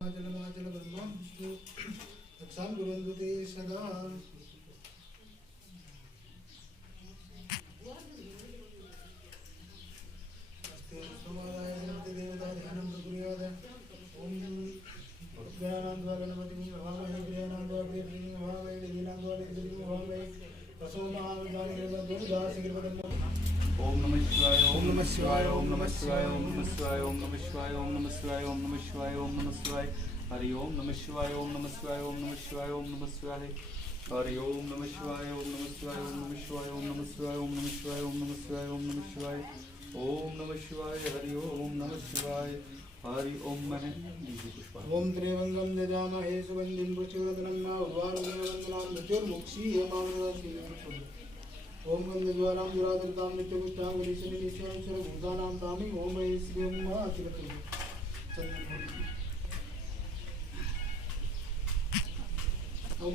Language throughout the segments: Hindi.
जलमाचलब्रह्मं विष्णु रक्षां कुर्वन्तु ते सदा। अस्ते समादाय नमते देवता ध्यानं प्रकुर्यात्। ओम ज्ञानानंद गणपति भवामहे ज्ञानानंद प्रियं भवामहे दीनानंद दिव्यं भवामहे वसो महाविद्यालय दुर्गास कृपदम्। ओम नमः शिवाय ओम नमः शिवाय ओम नमः शिवाय ओम नमः शिवाय ओम नमः शिवाय ओम नमः शिवाय ओम नमः शिवाय ओम नमः शिवाय हरि ओम नमः शिवाय ओम नमः शिवाय ओम नमः शिवाय ओम नमः शिवाय हरि ओम नमः शिवाय ओम नमः शिवाय ओम नमः शिवाय ओम नमः शिवाय ओम नमः शिवाय ओम नमः शिवाय ओम नमः शिवाय ओम नमः शिवाय हरि ओम नमः शिवाय हरि ओम महे ओम त्रिवंगम दजामहे सुगंधिं पुष्टिवर्धनं उर्वारुकवन्दनां मृत्युर्मुक्षीयमामृतशीलं। ओम गंधज्वालां दुराधरतां नित्यपुष्टां गणेशनिश्वरं सर्वभूतानां तामि ओम ऐश्वर्यं आचरतु। ओम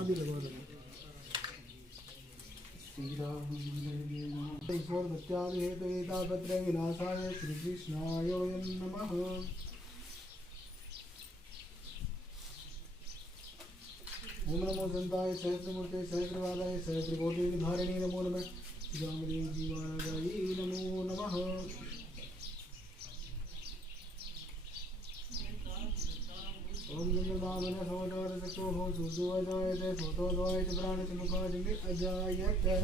अभी लगवा दो। ईश्वर भक्त्यादि हेतु वेदाभद्र विनाशाय श्री कृष्णाय वयं नमः। ओम नमो संताय सहस्रमूर्ते सहस्रपादाय सहस्रकोटि धारिणे नमो नमः। जामदेव जीवाय नमो नमः। ओम नमः सोदर सतो हो सुदो अजायते सोतो द्वायते प्राण चमुखा जंगे अजायते।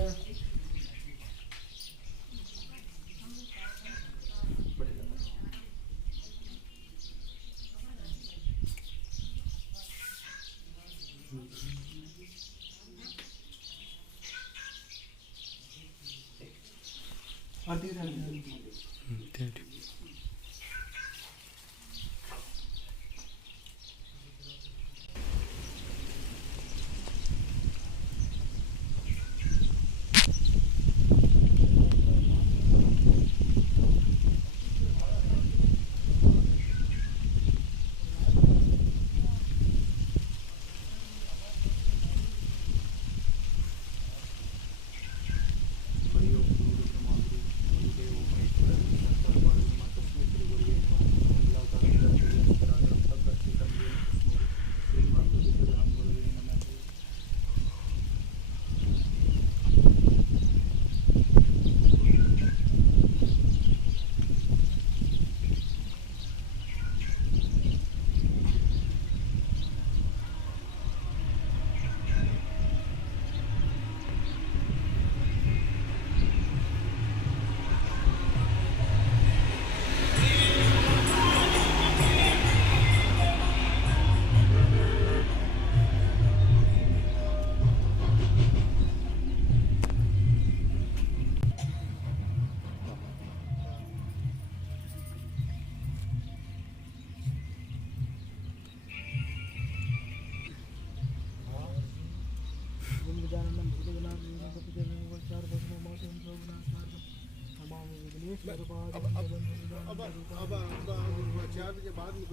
के बाद में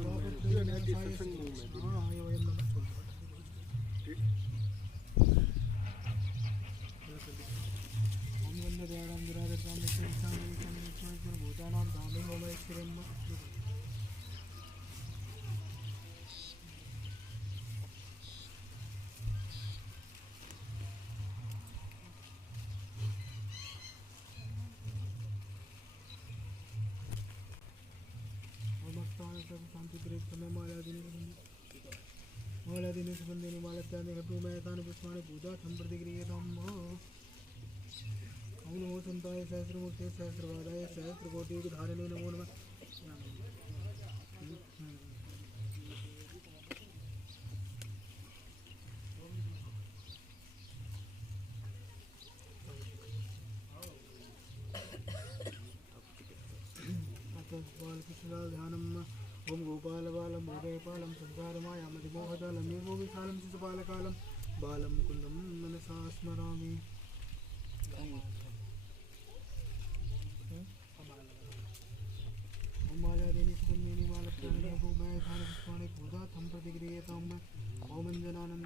सत्संग शांति प्रेत समय मालादीने सुगंधिनी मालत्यानि घटुमयतानि पुष्पाणि पूजा संप्रतिक्रियताम्। ओम नमो संताय सहस्रमूर्ते सहस्रपादाय सहस्रकोटि धारिणे नमो नमः। बालकृष्णलाल ध्यानम्। ओम गोपाल बालम भोगपालम संसारमाया मतिमोहजालम निर्मोहिकालम शिशुपालकालम बालम मुकुंदम मनसा स्मरामि। मालादेवी सुगंधिनी मालत्यानि घटुमयतानि पुष्पाणि पूजा संप्रतिक्रियताम्। ओम अंजनानंद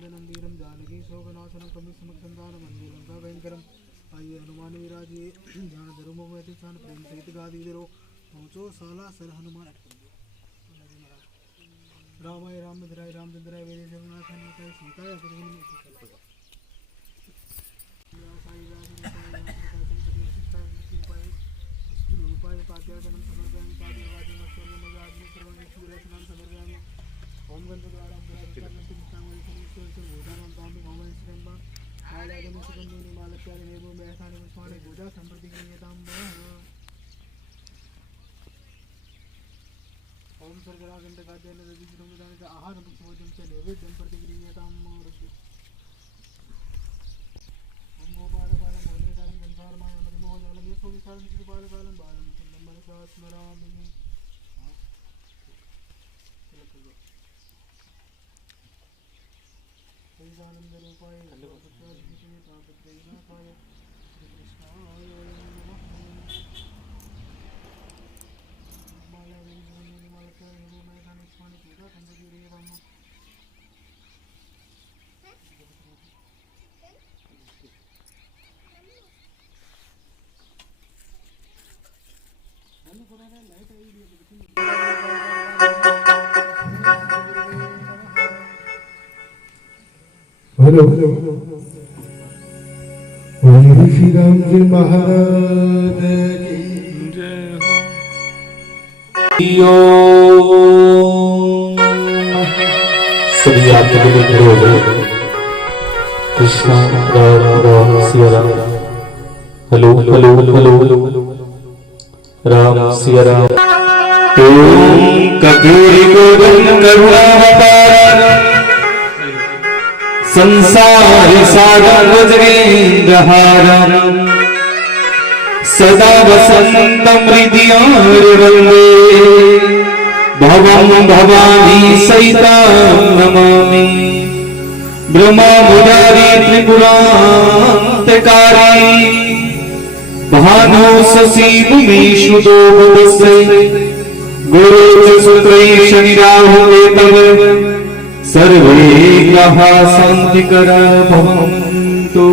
शोकनाशनं कविसमुत्सन्धानमन्दिरं भयङ्करम् आइए हनुमान विराजिए ध्यान धर्मों में स्थान प्रेम सहित गादी दे रो पहुँचो साला सर हनुमान रामाय रामभद्राय रामचंद्राय वेदे जगन्नाथाय सीताय रूपाय पाद्यागनं समर्पयामि पाद्यवादं वत्सर्वमगाग्नि सर्वं समर्पयामि ओम गणपतिवारां पूजा संप्रतिक्रियतां ओम सर्गरागंटकाद्येन दधिसंविधानित आहारं भोजनं च नैवेद्यं प्रतिक्रियतां ओम गोपालबालं मौलिकालं संसारमायं मतिमोहजालं यशो विशालं शिशुपालकालं बालं सुन्दरं मनसा स्मरामि सैदानन्दरूपाय तापत्रयनाथाय श्रीकृष्णाय नमः हेलो श्री राम जी महाराज की सभी आपके Krishna Ram Ram Siya Ram hello hello hello Ram Siya Ram Om कपूर गोविंद करुणावतार संसार सागर गजेन्द्रहारं सदा वसन्तं हृदयारविन्दे भवं भवानी सहितं नमामि ब्रह्मा मुरारी त्रिपुरान्तकारी भानु शशि भूमिषुदो बुधस्य गुरु शुक्रै शनि राहु केतव सर्वे ग्रहाः शान्तिकरा भवन्तु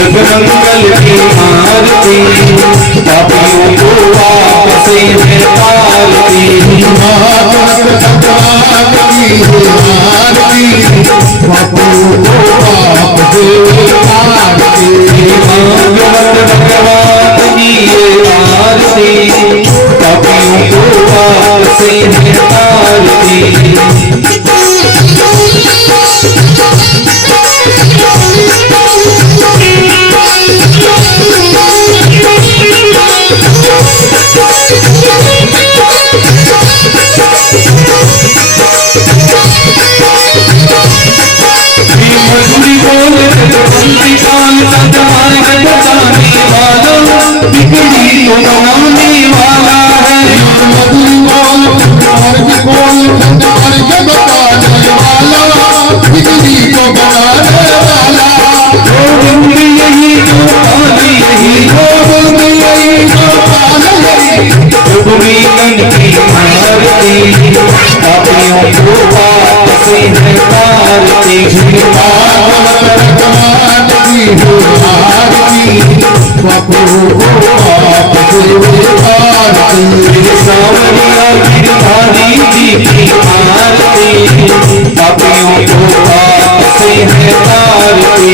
जगमंगल की आरती पापियों को वापस तारती भगवान की ये आरती पापियों को वापस तारती पापियों को वापस तारती सावरिया गिरधारी जी की आरती, पापियों को पाप से है तारती।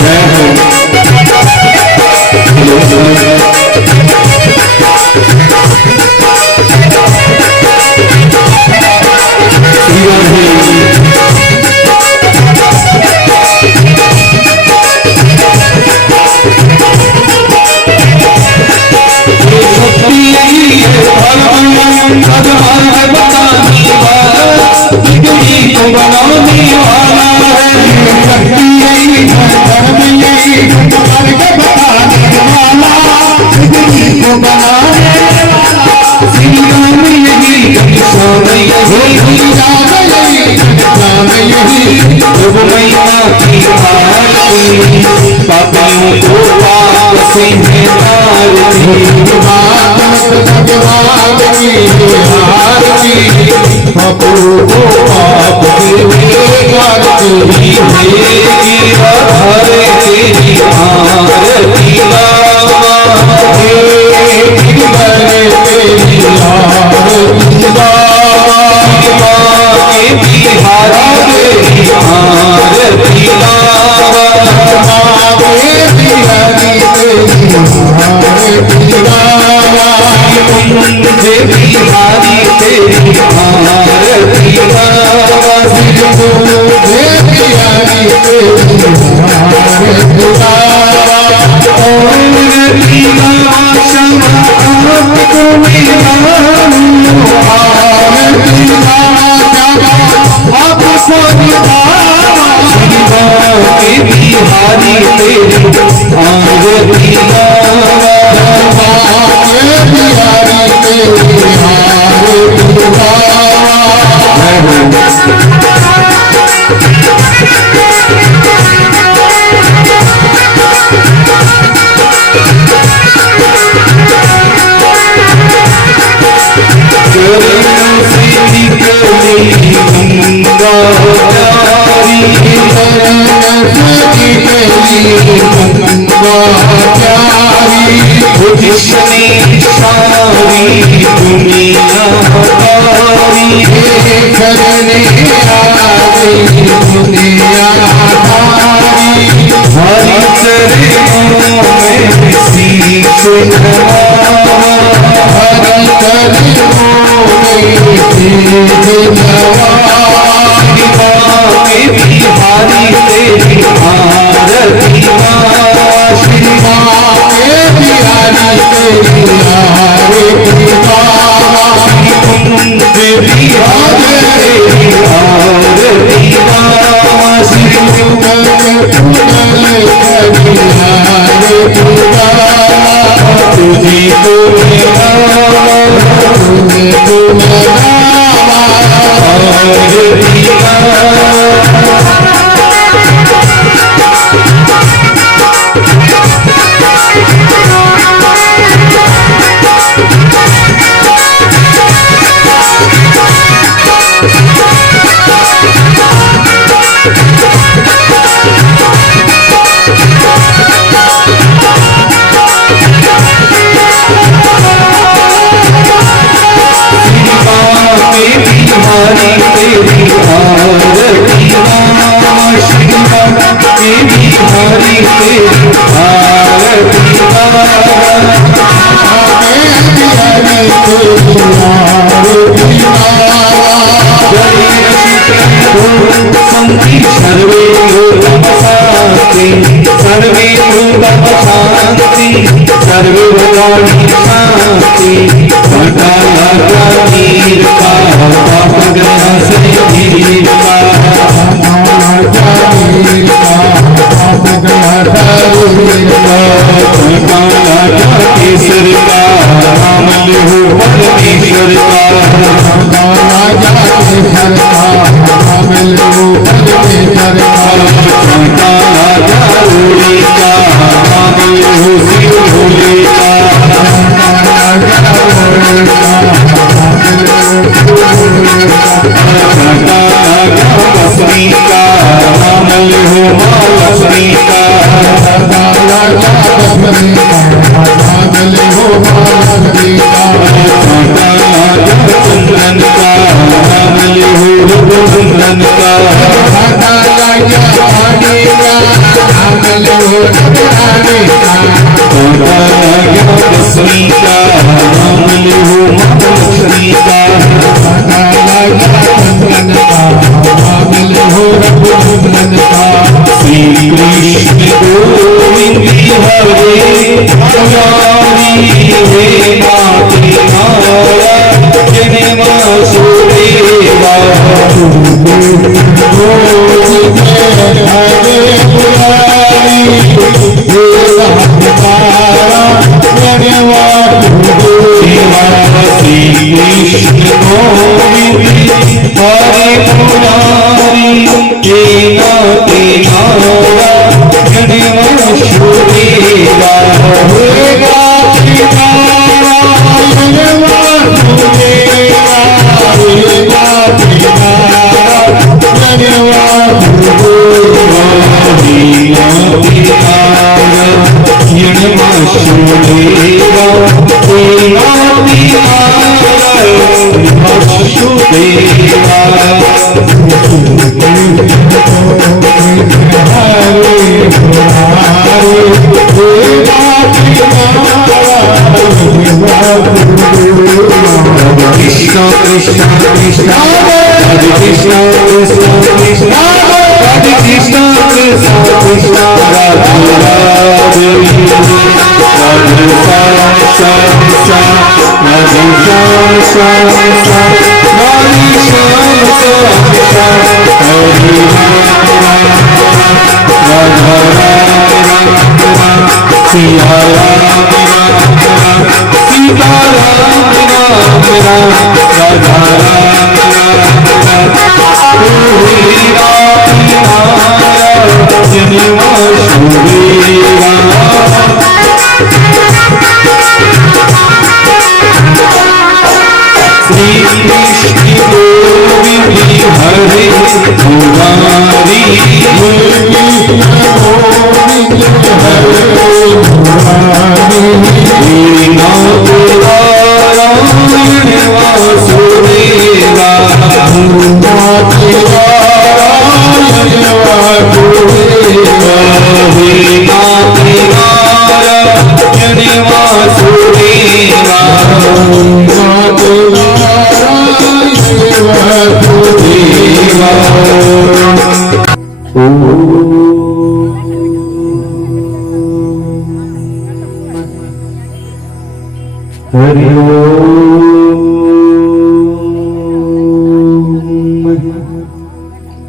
मैं हूँ पापियों को पाप से है तारती, भगवान की आरती, पापों को पाप से है तारती। हरे तेरी आरती लावा, तेरी आरती लावा, के बिहारी तेरी आरती लावा, मुझे बिहारी तेरी आरती लावा, मुझे बिहारी तेरी आरती लावा। और लीला क्षमा आपको मिला, आरती लावा आपको मिला, के बिहारी तेरी आरती लावा, के बिहारी तेरी आरती लावा। जिसने सारी दुनिया हटाई, करने आई दुनिया हटाई, हरि चरणों में शीश नवाया, हरि चरणों में शीश नवाया, के बिहारी तेरी आरती लावा, श्री के बिहारी तेरी आरती लावा, मुझे बिहारी तेरी आरती लावा, श्री तुझे को सर्वे शांति, सर्वे भगवानी शांति, घटा लगा नीर का, पाप गया से नीर का, घटा लगा केसर का, राम लहू परमेश्वर का, घटा लगा रोली का, राम लहू शिव भोले का, लक्ष्मी का नाम लो माँ लक्ष्मी का चंद्रन का नाम लो चंद्रन का लक्ष्मी का नाम लो माँ लक्ष्मी का श्री कृष्ण गोविंद हरे मुरारी हे माते माया जने वासुदेवा गोविंद हरे मुरारी हे माता जने वासुदेवा श्री कृष्ण गोविंद हरे मुरारी हे माते माया जने Vasudeva Krishna Krishna Krishna Hare Krishna Krishna Krishna Hare Krishna Krishna Krishna Radhe Radhe Radhe Sa Sa Sa Radhe Sa Sa Sa Radhe Shyam Sa Sa Hare Radha Radha Siya Ram Sita Ram Radha Shri Krishna Govind Hare Murari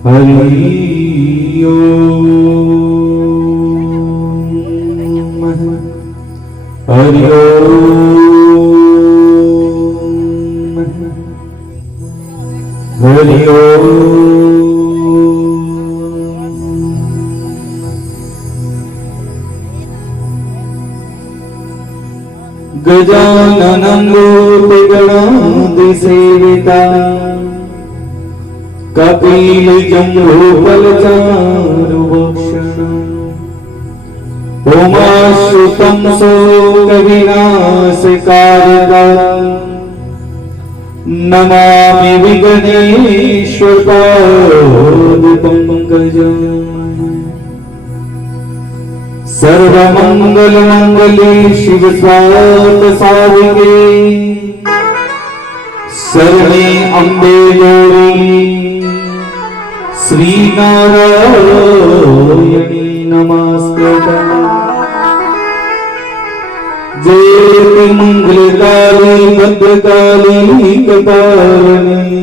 Hari Om Hari Om Hari Om Hari Om गजाननं भूतगणाधिसेविता कपिलजम्बूफलचारुभक्षणम् उमाश्रुतं शोकविनाशकारकम् Namami विघ्नेश्वरपादपङ्कजम् सर्वमंगलमंगले Shiv स्वार्थ-साधिके शरणे अम्बे गौरी श्री नारायणी नमस्ते जयति मंगलकाली भद्रकाली कपालिनी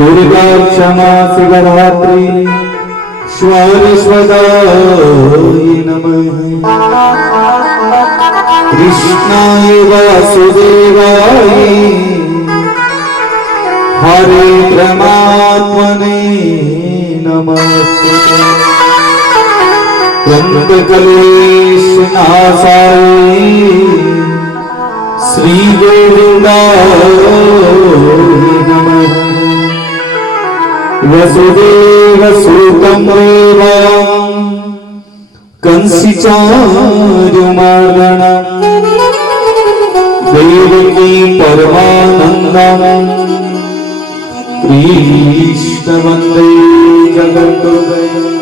दुर्गा क्षमा शिवरात्रि स्वारस्वदाय नमः कृष्णाय वासुदेवाय हरे परमात्मने नमस्ते क्लेशनाशाय श्री गोविंदाय नमः वसुदेव सुतं देवं कंसी चारुमर्दन देवकी परमानन्दं कृष्ण वन्दे जगद्गुरुं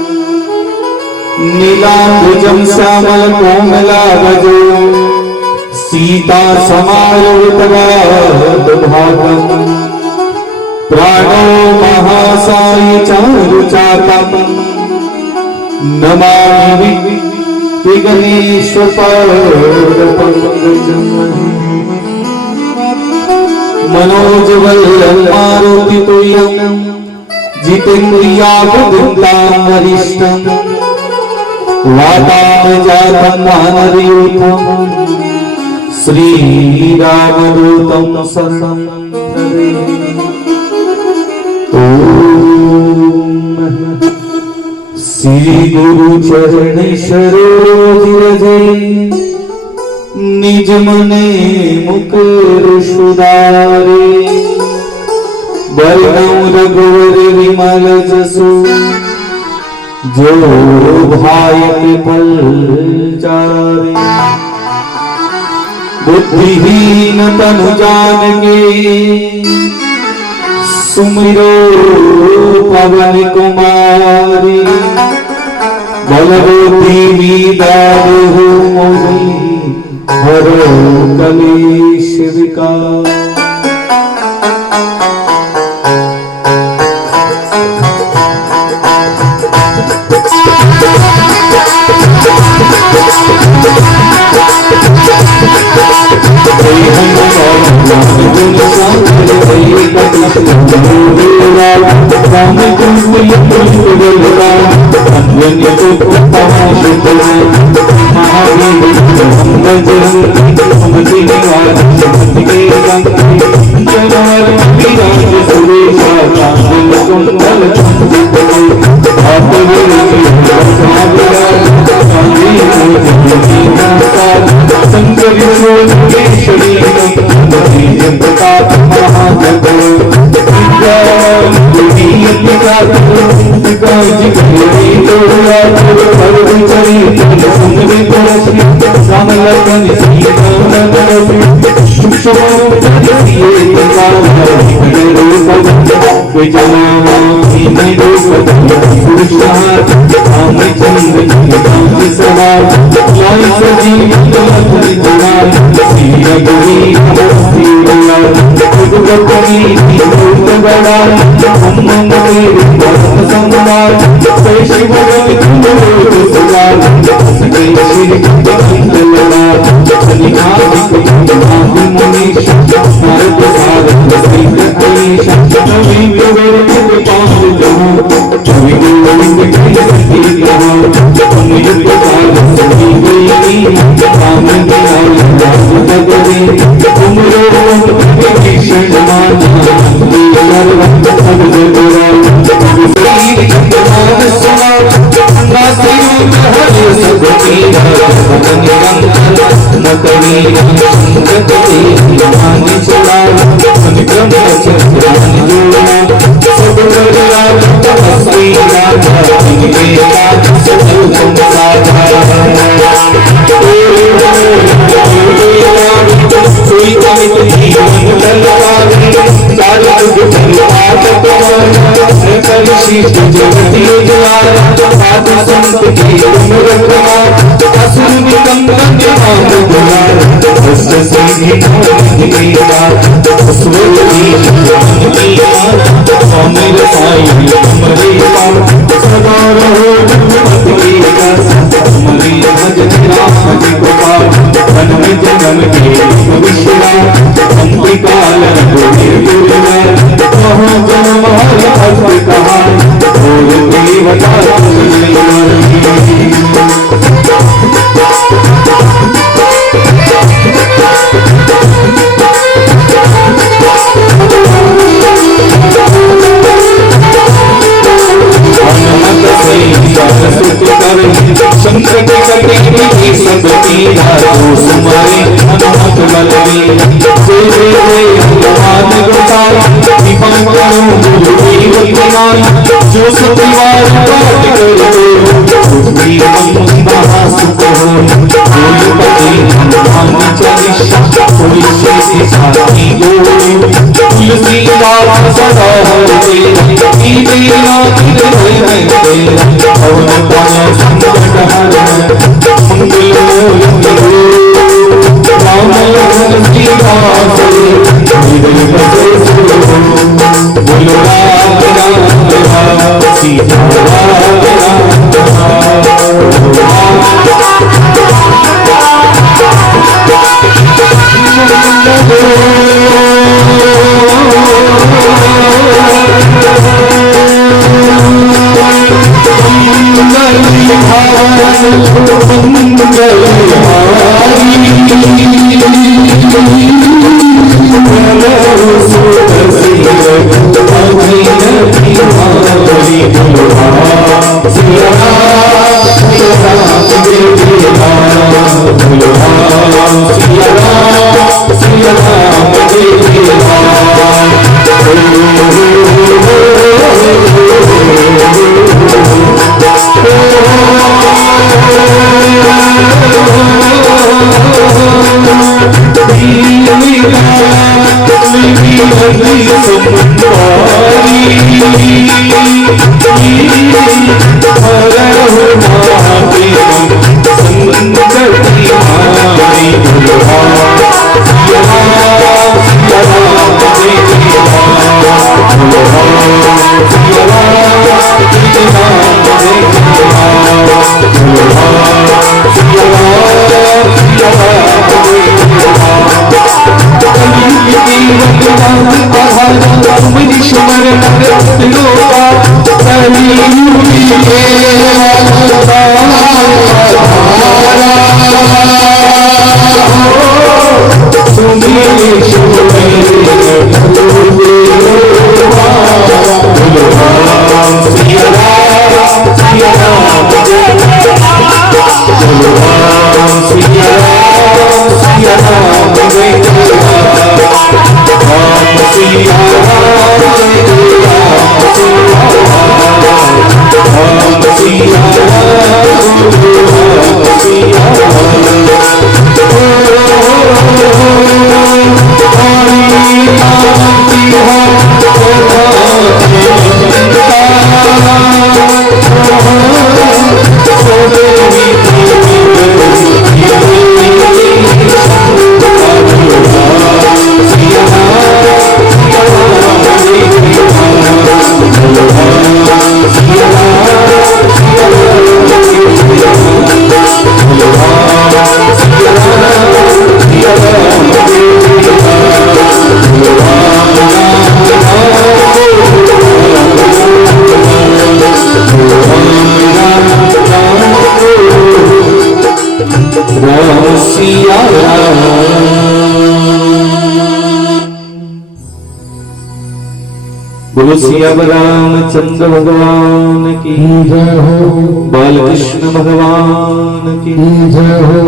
नीलाम्बुजं श्यामलकोमलाभजो सीता समायुतवादभागम् प्राणो महासाय चारुचापं नमामि विघ्नेश्वरपादपङ्कजं मनोजवल्लं मारुतितुल्यं जितेन्द्रियावृतं वरिष्ठं वातामजातं वानरयूथं श्रीरामदूतं शरणं प्रपद्ये। श्री गुरु चरण सरोज रजे निज मने मुकुर सुधारे बरनौ रघुवर विमल जसु जो भायक पल चारे बुद्धिहीन तनु जान सुमिरो पवन कुमारी बलवती विदारु मोहि हरो कलेश विकार। सत्यवान जो सत्यवान पाठ करते उसकी मंदा सुख हो कोई पति हनुमान चालीसा कोई श्री साथी गोरी तुलसी दास सदा हरते कीने नाथ हृदय में तेरा पवन पाया संकट हरण मंगल मूर्ति राम लखन सीता से हृदय बसे बोलो राम राम राम सीता राम राम बोलो सियावर रामचंद्र भगवान की जय हो। बालकृष्ण भगवान की जय हो।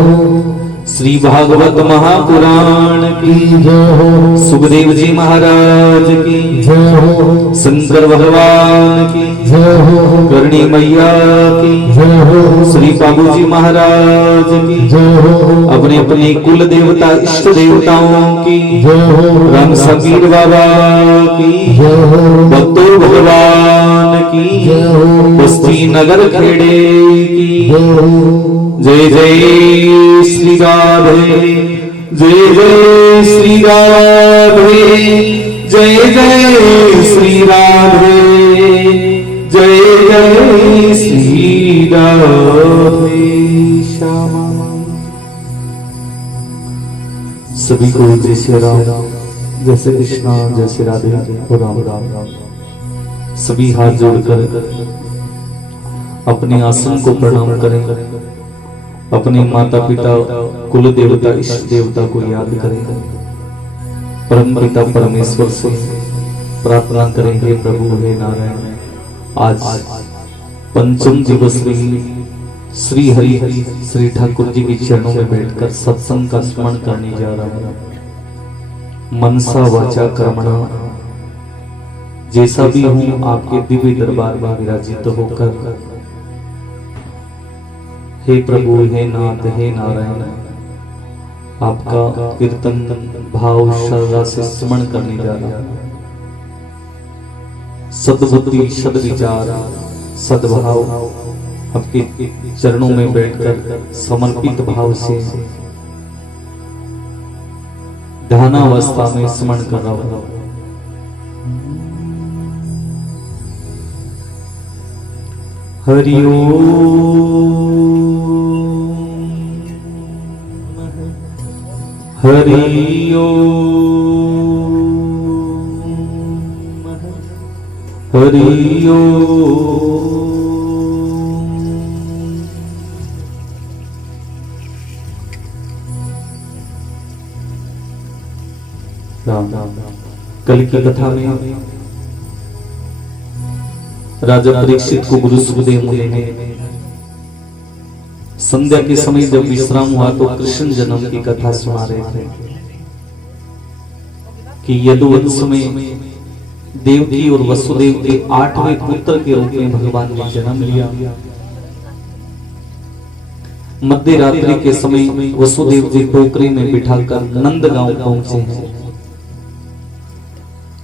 श्री भागवत महापुराण की जय हो। सुखदेव जी महाराज की जय हो। शंकर भगवान की जय हो। करणी मैया की जय हो। श्री बाबू जी महाराज की जय हो। अपने अपने कुल देवता इष्ट देवताओं की जय हो। राम सबीर बाबा की जय हो। भक्तों भगवान की जय हो। बस्ती नगर खेड़े की जय हो। जय जय श्री राधे, जय जय श्री राधे, जय जय श्री राधे, जय जय श्री राधे श्यामा। सभी को जय श्री राम, जय श्री कृष्णा, जय श्री राधे और राम राम राम। सभी हाथ जोड़कर अपने आसन को प्रणाम करें। अपने माता पिता कुल देवता इष्ट देवता को याद करें। परम पिता परमेश्वर से प्रार्थना करें, हे प्रभु हे नारायण, आज पंचम दिवस श्री हरि श्री ठाकुर जी के चरणों में बैठकर सत्संग का स्मरण करने जा रहा हूं। मनसा वाचा कर्मणा जैसा भी हूं आपके दिव्य दरबार में विराजित होकर, हे प्रभु, हे नाथ, हे नारायण, आपका कीर्तन भाव श्रद्धा से स्मरण करने जा रहा हूं। सद्बुद्धि, सद्विचार, सद्भाव आपके चरणों में बैठकर समर्पित भाव से ध्यानावस्था में स्मरण कर रहा हूं। हरि ओम, हरि ओम, हरि ओम। कल की कथा में राजा परीक्षित को गुरु सुखदेव मुनि ने संध्या के समय जब विश्राम हुआ तो कृष्ण जन्म की कथा सुना रहे थे कि यदुवंश में देवकी और वसुदेव के 8वें पुत्र के रूप में भगवान ने जन्म लिया। मध्य रात्रि के समय वसुदेव जी टोकरी में बिठाकर नंदगांव पहुंचे हैं।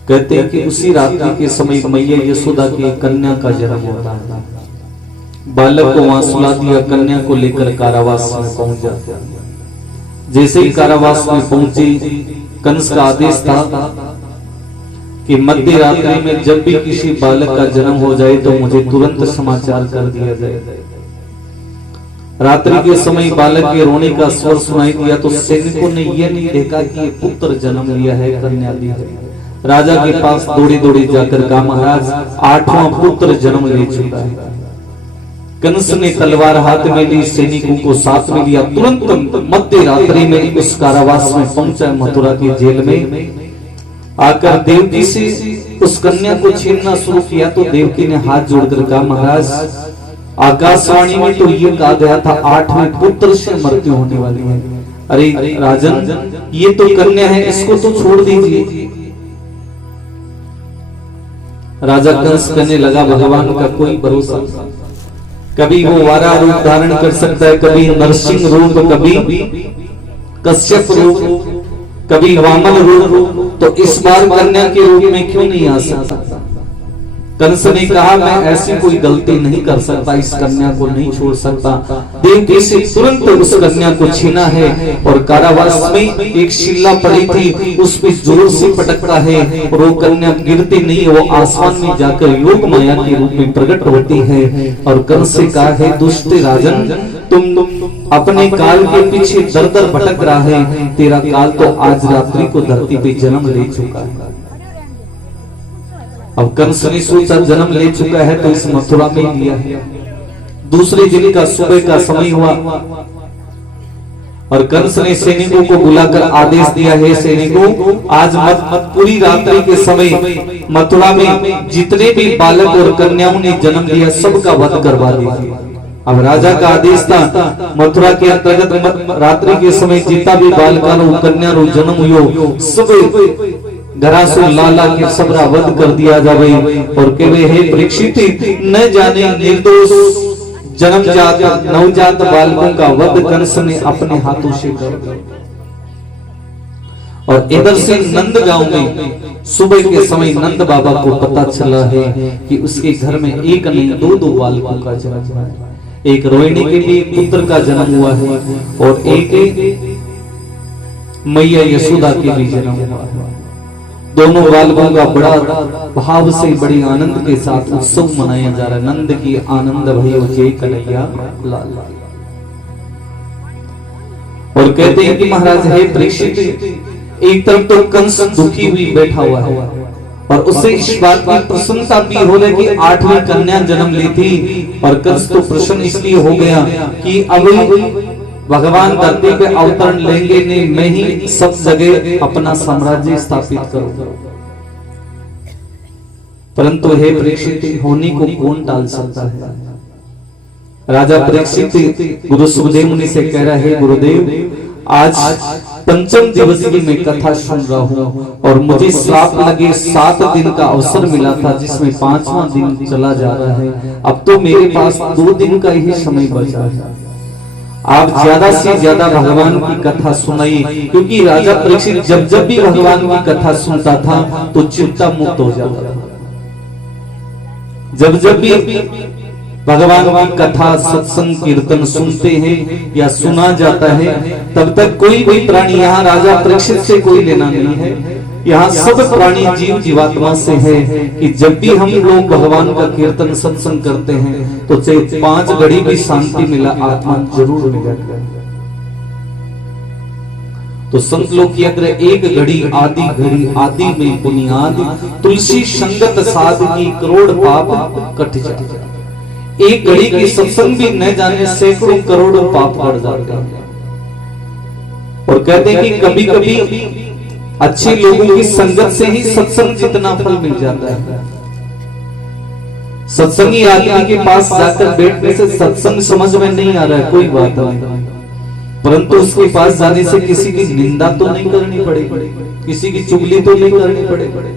कहते हैं कि उसी रात्रि के समय मैया यशोदा की कन्या का जन्म होता है। बालक को वहां सुला दिया, कन्या को लेकर कारावास में पहुंच जाते हैं। जैसे ही कारावास में पहुंची, कंस का आदेश था कि मध्य रात्रि में जब भी किसी बालक का जन्म हो जाए तो मुझे तुरंत समाचार कर दिया जाए। रात्रि के समय बालक के रोने का स्वर सुनाई दिया तो सैनिकों ने यह नहीं देखा कि ये पुत्र जन्म लिया है, कन्या ली है। राजा के पास दौड़ी दौड़ी जाकर कहा, महाराज 8वां पुत्र जन्म ले चुका है। कंस ने तलवार हाथ में ली, सैनिकों को साथ में लिया, तुरंत मध्य रात्रि में उस कारावास में पहुंचा, मथुरा की जेल में आकर देवकी से उस कन्या को छीनना शुरू किया तो देवकी ने हाथ जोड़कर कहा, महाराज आकाशवाणी में तो ये कहा गया था 8वें पुत्र से मृत्यु होने वाली है। अरे राजन, ये तो कन्या है, इसको तो छोड़ दीजिए। राजा कंस कहने लगा, भगवान का कोई भरोसा, कभी वो वारा रूप धारण कर सकता है, कभी नरसिंह रूप, कभी कश्यप रूप, कभी वामन रूप, तो इस बार कन्या के रूप में क्यों नहीं आ सकता? कंस ने कहा, मैं ऐसी कोई गलती नहीं कर सकता, इस कन्या को नहीं छोड़ सकता। देवकी से तुरंत उस कन्या को छीना है और कारावास में एक शिला पड़ी थी, उस पर जोर से पटकता है और वो कन्या गिरती नहीं, वो आसमान में जाकर योग माया के रूप में प्रकट होती है। और कंस से कहा है, दुष्ट राजन, तुम अपने काल के पीछे दर दर भटक रहा है, तेरा काल तो आज रात्रि को धरती पे जन्म ले चुका है। अब कंस ने सोचा जन्म ले चुका है तो इस मथुरा में लिया है। दूसरे दिन का सुबह का समय हुआ और कंस ने सैनिकों को बुलाकर आदेश दिया है, सैनिकों, आज मत पूरी रात्रि के समय मथुरा में जितने भी बालक और कन्याओं ने जन्म लिया सबका वध करवा दीजिए। अब राजा का आदेश था, मथुरा के अंतर्गत रात्रि के समय जितना भी बालकानो कन्यानो जन्म हुयो सब घरासु लाला के सबरा वध कर दिया जावे। और केवे हे परीक्षित, न जाने निर्दोष जन्मजात नवजात बालकों का वध कंस ने अपने हाथों से कर दिया। और इधर से नंदगांव में सुबह के समय नंद बाबा को पता चला है कि उसके घर में एक नहीं दो बालकों का जन्म हुआ है। एक रोहिणी के लिए पुत्र का जन्म हुआ है और एक मैया यशोदा के भी जन्म हुआ है। दोनों बालकों का बड़ा भाव से बड़ी आनंद के साथ उत्सव मनाया जा रहा है। नंद की आनंद भयो जय कन्हैया लाल। और कहते हैं कि महाराज हे परीक्षित, एक तरफ तो कंस दुखी हुई बैठा हुआ है और उससे इस बात की प्रसन्नता भी हो रही कि 8वीं कन्या जन्म ली थी। और कंस तो प्रसन्न इसलिए हो गया कि अब भगवान धरती पे अवतरण लेंगे, ने मैं ही सब जगह अपना साम्राज्य स्थापित करूंगा। परंतु हे परीक्षित, होने को कौन टाल सकता है? राजा परीक्षित गुरु सुखदेव मुनि से कह रहा है, गुरुदेव, आज पंचम दिवस की मैं कथा सुन रहा हूँ और मुझे श्राप लगे 7 दिन का अवसर मिला था, जिसमें 5वां दिन चला जा रहा है। अब तो मेरे पास 2 दिन का ही समय बचा है। आप ज्यादा से ज्यादा भगवान की कथा सुनाइए, क्योंकि राजा परीक्षित जब जब भी भगवान की कथा सुनता था तो चिंता मुक्त हो जाता था। जब जब भी भगवान की कथा सत्संग कीर्तन सुनते हैं या सुना जाता है, तब तक कोई भी प्राणी, यहाँ राजा परीक्षित से कोई लेना नहीं है, यहाँ सब प्राणी जीव जीवात्मा से है कि जब भी हम लोग भगवान का कीर्तन सत्संग करते हैं तो चाहे 5 घड़ी भी शांति मिला, आत्मा जरूर मिलेगा। तो संत लोग की अग्र 1 घड़ी आदि घड़ी आदि में बुनियाद, तुलसी संगत साध की करोड़ पाप कट जाए। 1 घड़ी की सत्संग भी न जाने सैकड़ों करोड़ों पाप कट जाते हैं। और कहते हैं कि कभी कभी अच्छे लोगों की संगत से ही सत्संग जितना फल मिल जाता है। सत्संगी आदमी के पास जाकर बैठने से सत्संग समझ में नहीं आ रहा है, कोई बात नहीं, परंतु उसके पास जाने से किसी की निंदा तो नहीं करनी पड़ेगी, किसी की चुगली तो नहीं करनी पड़ेगी।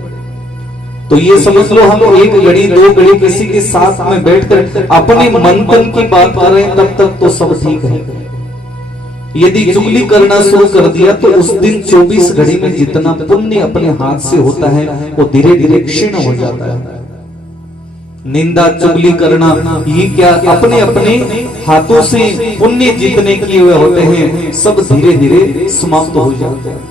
तो ये समझ लो, हम 1 घड़ी 2 घड़ी किसी के साथ में बैठकर अपने मन तन की बात कर रहे हैं, तब तक तो सब ठीक है। यदि चुगली करना शुरू कर दिया तो उस दिन 24 घड़ी में जितना पुण्य अपने हाथ से होता है वो धीरे धीरे क्षीण हो जाता है। निंदा चुगली करना ये क्या, अपने अपने हाथों से पुण्य जितने किए हुए होते हैं सब धीरे धीरे समाप्त हो जाते हैं।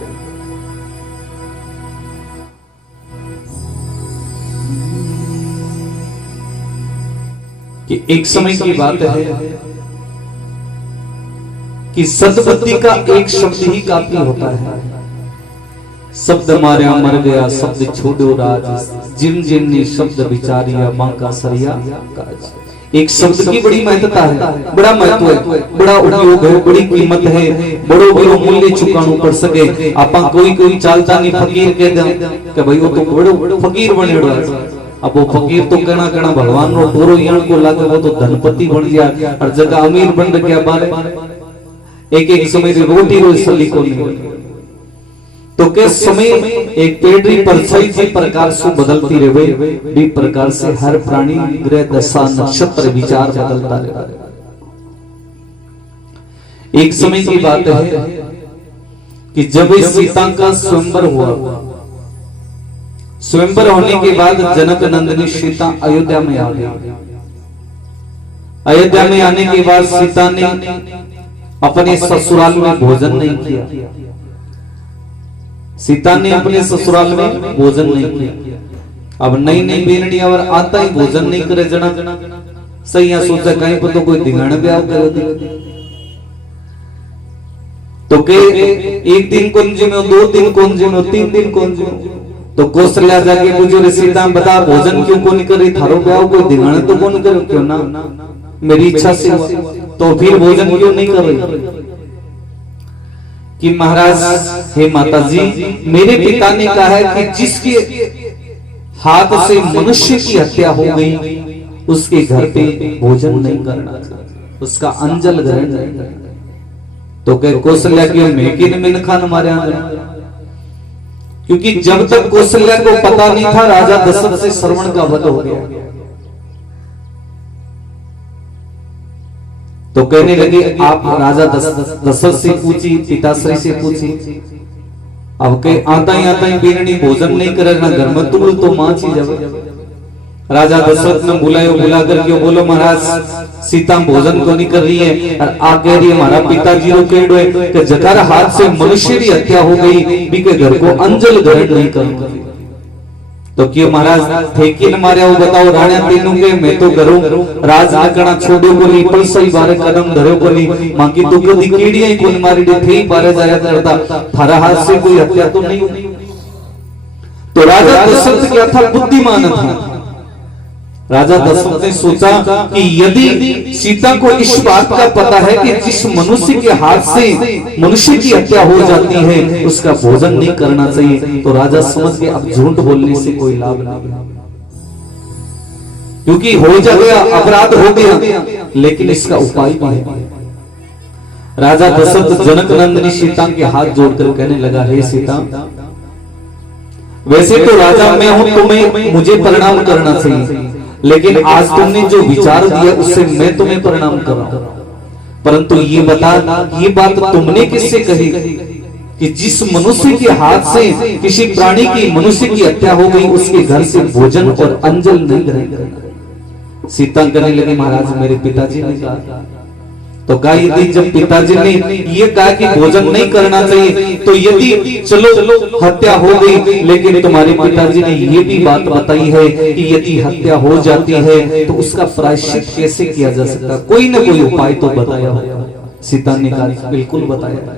कि एक समय की बात है कि सद्बुद्धि का एक शब्द ही काफी होता है। शब्द मार्या मर गया, शब्द छोड़ो राज, जिन जिन ने शब्द विचारिया बांका सरिया काज। एक शब्द की बड़ी महत्ता है, बड़ा महत्व है, बड़ा उपयोग है, बड़ी कीमत है, बड़ो बड़ो मूल्य चुकाना पड़ सके। आपा कोई कोई चालता नहीं फकीर कह दे कि भाई वो तो बड़ो फकीर बनेड़ो है। अब वो फकीर तो कहना भगवान रो टोरो यान को लागे, वो तो धनपति बन गया और जगह अमीर बन गया। बारे एक समय रोटी रोज सली को नहीं, तो के समय एक पेड़ी परछाई जी प्रकार से बदलती रहे, भी प्रकार से हर प्राणी ग्रह दशा नक्षत्र विचार बदलता रहे। एक समय की बात है कि जब इस सीता का स्वयंवर हुआ, स्वयंवर होने के बाद जनक नंदिनी सीता अयोध्या में आ गई। अयोध्या में आने के बाद सीता ने अपने ससुराल में भोजन नहीं किया। सीता ने अपने ससुराल में भोजन नहीं किया। अब नई नई बेनड़ी और आता ही भोजन नहीं करे जना, सही यहाँ सोचा कहीं पर तो कोई दिगाना ब्याह कर दी। तो के 1 दिन कुंज में, 2 दिन कुंज में, 3 दिन कुंज में, तो कौशल्या जाके पूछो रे सीता बता भोजन क्यों को नहीं कर रही, थारो ब्याह कोई दिगाना तो कौन करो, क्यों ना मेरी इच्छा से हुआ, तो फिर भोजन क्यों नहीं कर रही। कि महाराज हे माता जी, मेरे पिता ने कहा है कि जिसके हाथ से मनुष्य की हत्या हो गई उसके घर पे भोजन नहीं करना चाहिए, उसका अंजल ग्रहण नहीं करना। तो कह कौशल्या की मेकिन में खान मारे, क्योंकि जब तक कौशल्या को पता नहीं था राजा दशरथ से श्रवण का वध हो गया। तो कहने लगे आप राजा दशरथ से पूछी, पिताश्री से पूछी। अब के आता ही बीरणी भोजन नहीं करे ना घर में तुम तो मां छी जब। राजा दशरथ ने बुलायो, बुला करके बोलो महाराज सीता भोजन को नहीं कर रही है और आ कह रही है हमारा पिताजी रो कह रहे कि जकर हाथ से मनुष्य की हत्या हो गई भी के घर को अंजल ग्रहण नहीं करूंगा। तो क्यों महाराज ठेकी न मारे, वो बताओ राणा तीनों के मैं तो करूं राज आकड़ा छोड़ो को नहीं, पर सही बारे कदम धरो को नहीं, मां की तो कदी कीड़ियां ही कोन मारी दे थे बारे जाया करता, थारा हाथ से कोई हत्या तो नहीं हुई। तो राजा दशरथ क्या था, बुद्धिमान था। राजा दशरथ ने सोचा कि यदि सीता को इस बात का पता है कि जिस मनुष्य के हाथ से मनुष्य की हत्या हो जाती है उसका भोजन नहीं करना चाहिए, तो राजा समझ गए अब झूठ बोलने से कोई लाभ नहीं, क्योंकि हो गया अपराध हो गया, लेकिन इसका उपाय भी है। राजा दशरथ जनक नंदिनी सीता के हाथ जोड़कर कहने लगा, हे सीता, वैसे तो राजा मैं हूं, तुम्हें मुझे प्रणाम करना चाहिए, लेकिन आज तुमने जो विचार दिया उससे मैं तुम्हें प्रणाम कर रहा हूं। परंतु ये बता, ये बात तुमने किससे कही कि जिस मनुष्य के हाथ से किसी प्राणी की, मनुष्य की हत्या हो गई, उसके घर से भोजन और अंजल नहीं ग्रहण करना। सीता कहने लगी, महाराज मेरे पिताजी ने कहा। तो कहा, यदि जब पिताजी ने ये कहा कि भोजन नहीं करना चाहिए, तो यदि चलो हत्या हो गई, लेकिन तुम्हारे पिताजी ने ये भी बात बताई है कि यदि हत्या हो जाती है तो उसका प्रायश्चित कैसे किया जा सकता, कोई ना कोई उपाय तो बताया होगा। सीता ने कहा, बिल्कुल बताया।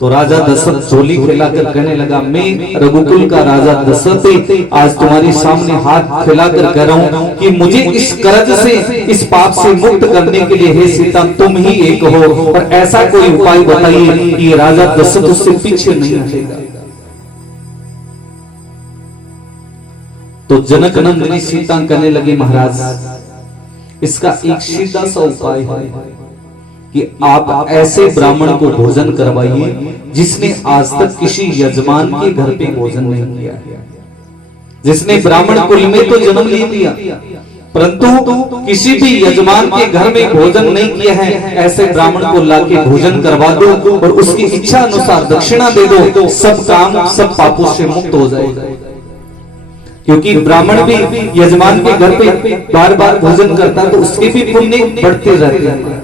तो राजा दशरथ झोली खिलाकर कहने लगा, मैं रघुकुल का राजा दशरथ आज तुम्हारे सामने हाथ खिलाकर कह रहा हूं कि मुझे इस कर्ज से, इस पाप से मुक्त करने के लिए हे सीता तुम ही एक हो, और ऐसा कोई उपाय बताइए कि राजा दशरथ उससे पीछे नहीं हटेगा। तो जनक नंदिनी सीता कहने लगी, महाराज इसका एक सीधा सा उपाय है कि आप ऐसे ब्राह्मण को भोजन करवाइए जिसने आज तक किसी यजमान के घर पे भोजन नहीं किया, जिसने ब्राह्मण कुल में तो जन्म ले लिया परंतु किसी भी यजमान के घर में भोजन नहीं किया है, ऐसे ब्राह्मण को लाके भोजन करवा दो और उसकी इच्छा अनुसार दक्षिणा दे दो, सब काम सब पापों से मुक्त हो जाएगा। क्योंकि ब्राह्मण भी यजमान के घर पे बार बार भोजन करता तो उसके भी पुण्य बढ़ते रहते हैं।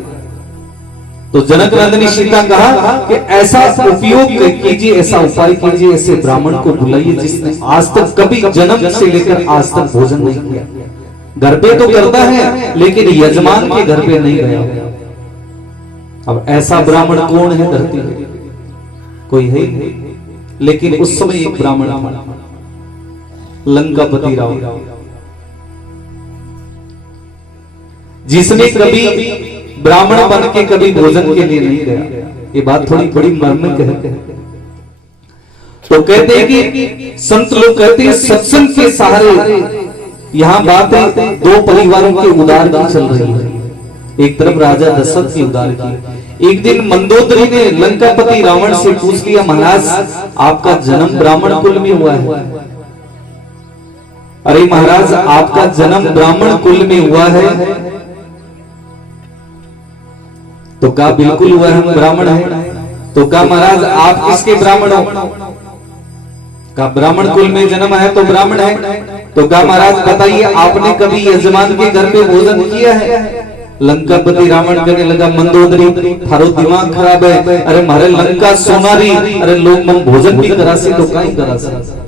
तो जनक नंदिनी सीता कहा कि ऐसा उपयोग कीजिए, ऐसा उपाय कीजिए, ऐसे ब्राह्मण को बुलाइए जिसने आज तक कभी जन्म से लेकर आज तक भोजन नहीं किया, घर पे तो करता है लेकिन यजमान के घर पे नहीं गया। अब ऐसा ब्राह्मण कौन है धरती में? कोई है नहीं। लेकिन उस समय एक ब्राह्मण था, लंकापति रावण, जिसने कभी ब्राह्मण बन के कभी भोजन के लिए नहीं गया। ये बात थोड़ी बड़ी मर्मिक है। तो कहते हैं कि संत लोग कहते हैं सत्संग के सहारे यहाँ बात दो परिवारों के उदार की चल रही है। एक तरफ राजा दशरथ की उदार की। एक दिन मंदोदरी ने लंकापति रावण से पूछ लिया, महाराज आपका जन्म ब्राह्मण कुल में हुआ है। अरे महाराज आपका जन्म ब्राह्मण कुल में हुआ है? तो कहा बिल्कुल हुआ है, हम ब्राह्मण है। तो कहा महाराज आप किसके ब्राह्मण हो? कहा ब्राह्मण कुल में जन्म है तो ब्राह्मण है। तो कहा महाराज बताइए आपने कभी यजमान के घर पे भोजन किया है? लंकापति रावण कहने लगा, मंदोदरी थारो दिमाग खराब है, अरे मारे लंका सोनारी, अरे लोग मन भोजन भी करासी तो कहीं करासी।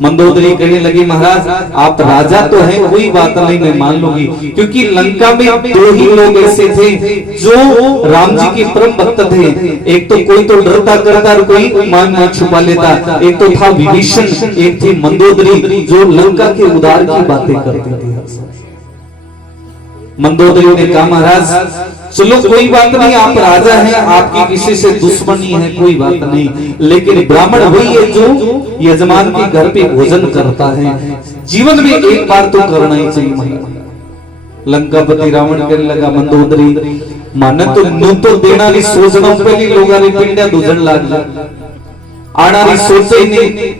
मंदोदरी कहने लगी, महाराज आप राजा तो हैं, कोई बात नहीं, मैं मान लूंगी, क्योंकि लंका में दो ही लोग ऐसे थे जो राम जी के परम भक्त थे। एक तो कोई तो डरता करता और कोई मान में छुपा लेता। एक तो था विभीषण, एक थी मंदोदरी जो लंका के उदार की बातें करती थी। मंदोदरी ने कहा महाराज चलो कोई बात नहीं, आप राजा हैं, आपकी किसी से दुश्मनी है, कोई बात नहीं, लेकिन ब्राह्मण वही है जो यजमान के घर पे भोजन करता है, जीवन में एक बार तो करना ही चाहिए। लंकापति रावण कहने लगा, मंदोदरी माने तो नु तो देना नहीं सोचना, पहले लोग पिंडा दूजन लाग आना नहीं सोचे ही नहीं,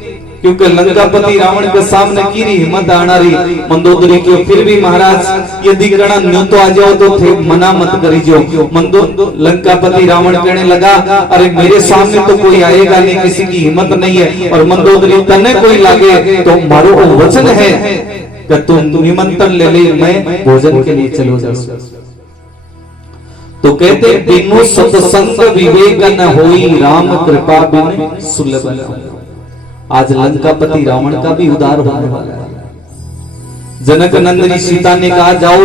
क्योंकि लंकापति रावण के सामने की हिम्मत आना रही मंदोदरी की। फिर भी महाराज यदि गणा न्यू तो आ जाओ तो थे मना मत करी जो। लंकापति रावण कहने लगा, अरे मेरे सामने तो कोई आएगा नहीं, किसी की हिम्मत नहीं है, और मंदोदरी तने कोई लागे तो मारो वचन है कि तुम निमंत्रण ले ले, मैं भोजन के लिए चलो जाओ। तो कहते बिनु सत्संग विवेक न होई, राम कृपा बिन सुलभ न। आज लंकापति रावण का भी उदार होने वाला है। जनक नंदिनी सीता ने कहा जाओ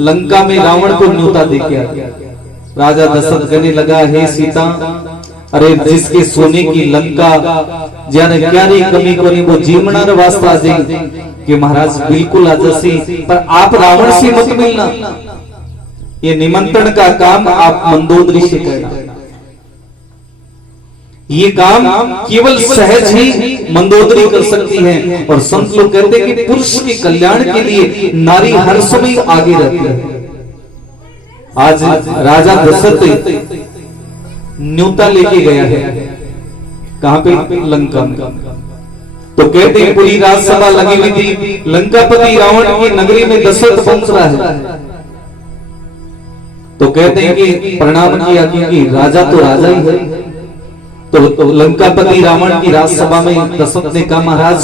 लंका में रावण को न्योता देके आ। राजा दशरथ कहने लगा, हे सीता अरे जिसके सोने की लंका जाने क्यारी कमी को नहीं वो जीवनार वास्ता जी कि महाराज बिल्कुल आजसी, पर आप रावण से मत मिलना, ये निमंत्रण का काम आप मंदोदरी से करना। ये काम केवल सहज ही मंदोदरी कर सकती है। और संत लोग कहते हैं कि पुरुष के कल्याण के लिए नारी हर समय आगे रहती है। आज राजा दशरथ न्योता लेके गया है, कहां पे? लंका में। तो कहते हैं पूरी राजसभा लगी हुई थी, लंकापति रावण की नगरी में दशरथ पहुंच रहा है। तो कहते हैं कि प्रणाम किया कि राजा तो राजा ही है। तो लंकापति रावण की राजसभा में दशरथ ने कहा, महाराज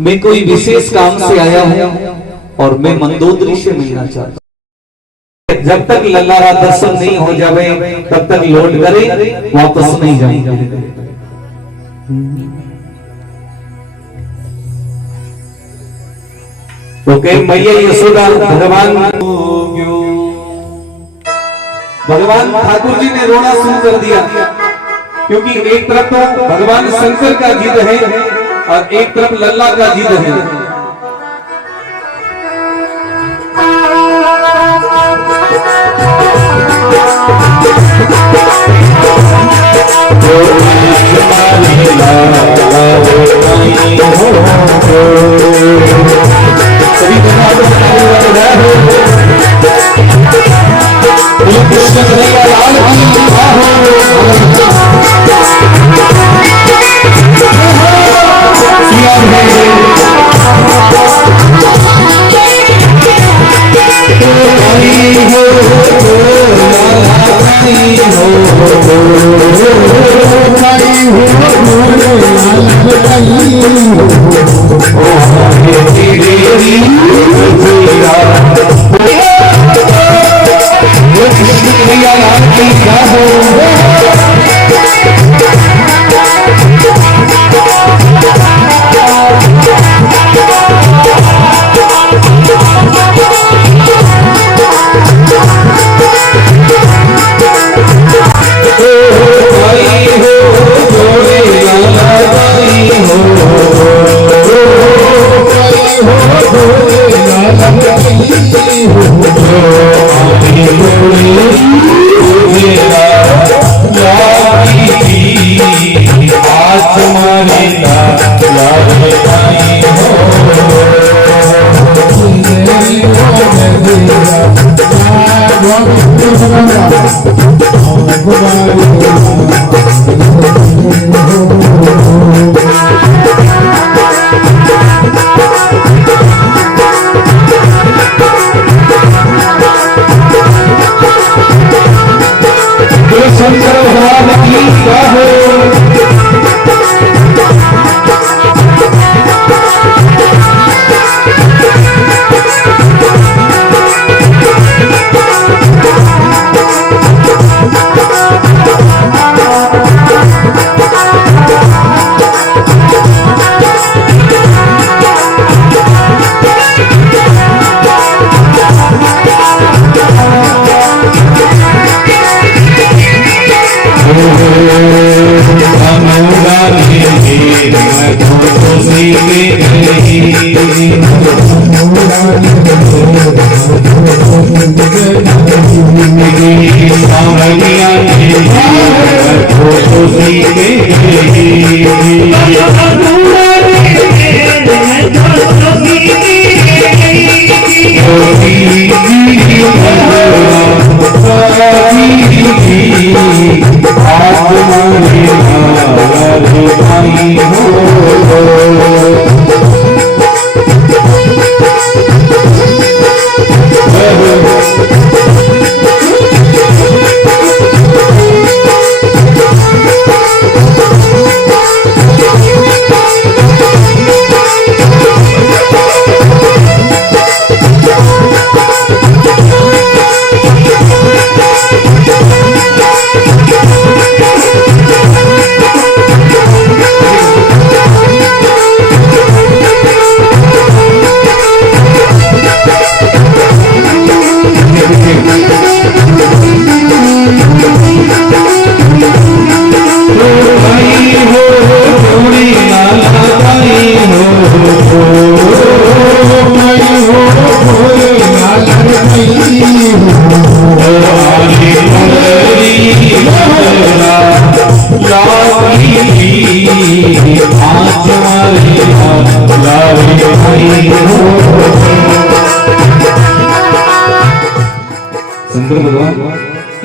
मैं कोई विशेष काम से आया हूं और मैं मंदोदरी से मिलना चाहता हूं। जब तक लल्लारा दर्शन नहीं हो जावे तब तक लौट करे वापस नहीं जाएंगे। तो कहे मैया यशोदा भगवान ठाकुर जी ने रोना शुरू कर दिया, क्योंकि एक तरफ तो भगवान शंकर का जिद है और एक तरफ लल्ला का जिद है। सभी कृष्ण कन्हैया लाल की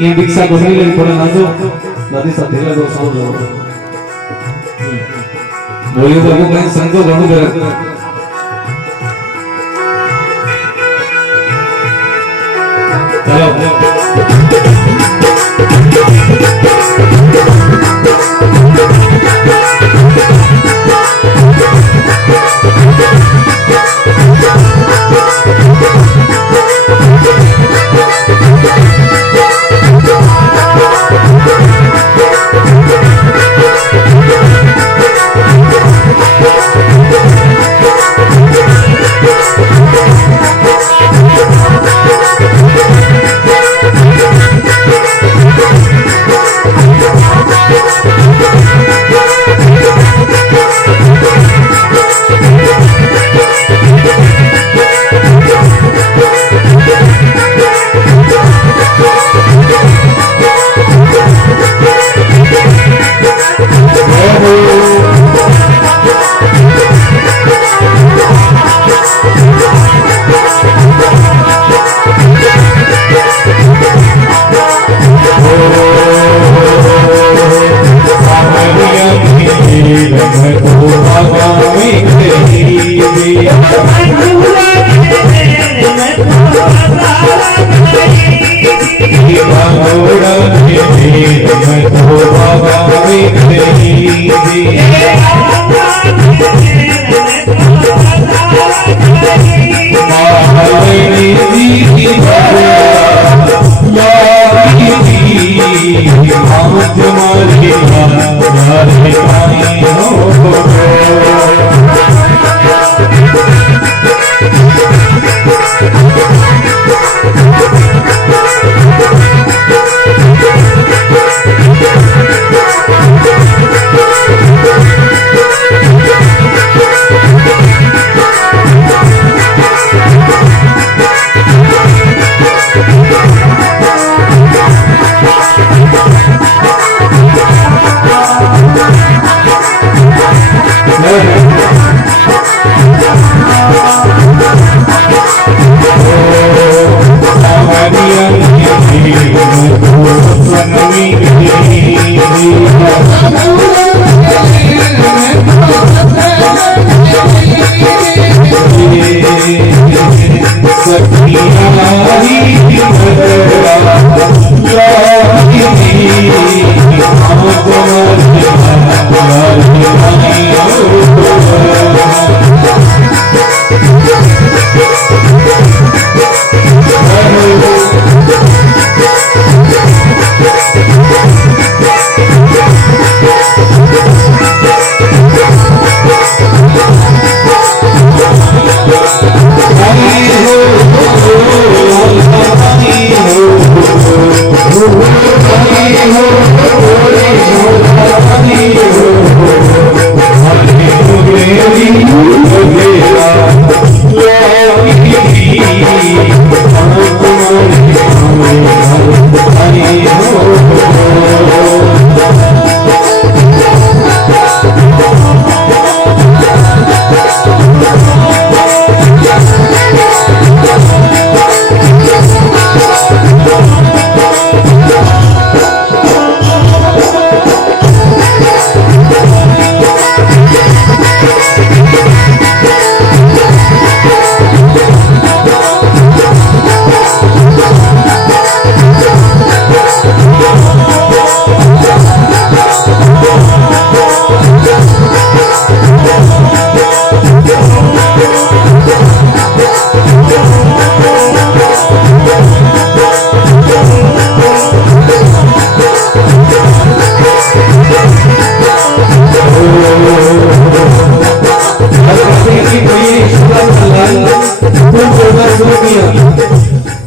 ये दीक्षा घुमरी लगी थोड़ा नाचो दादी साथी लगा दो सब लोग बोलियो तो कहीं संतो घणो करे चलो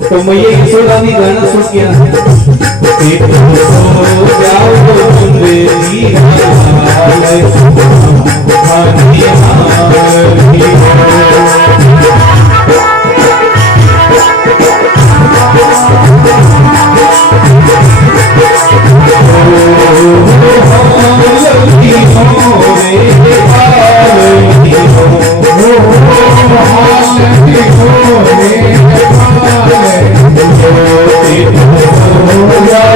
तो मैं ये यशोदा दी गाना सुन के Oh,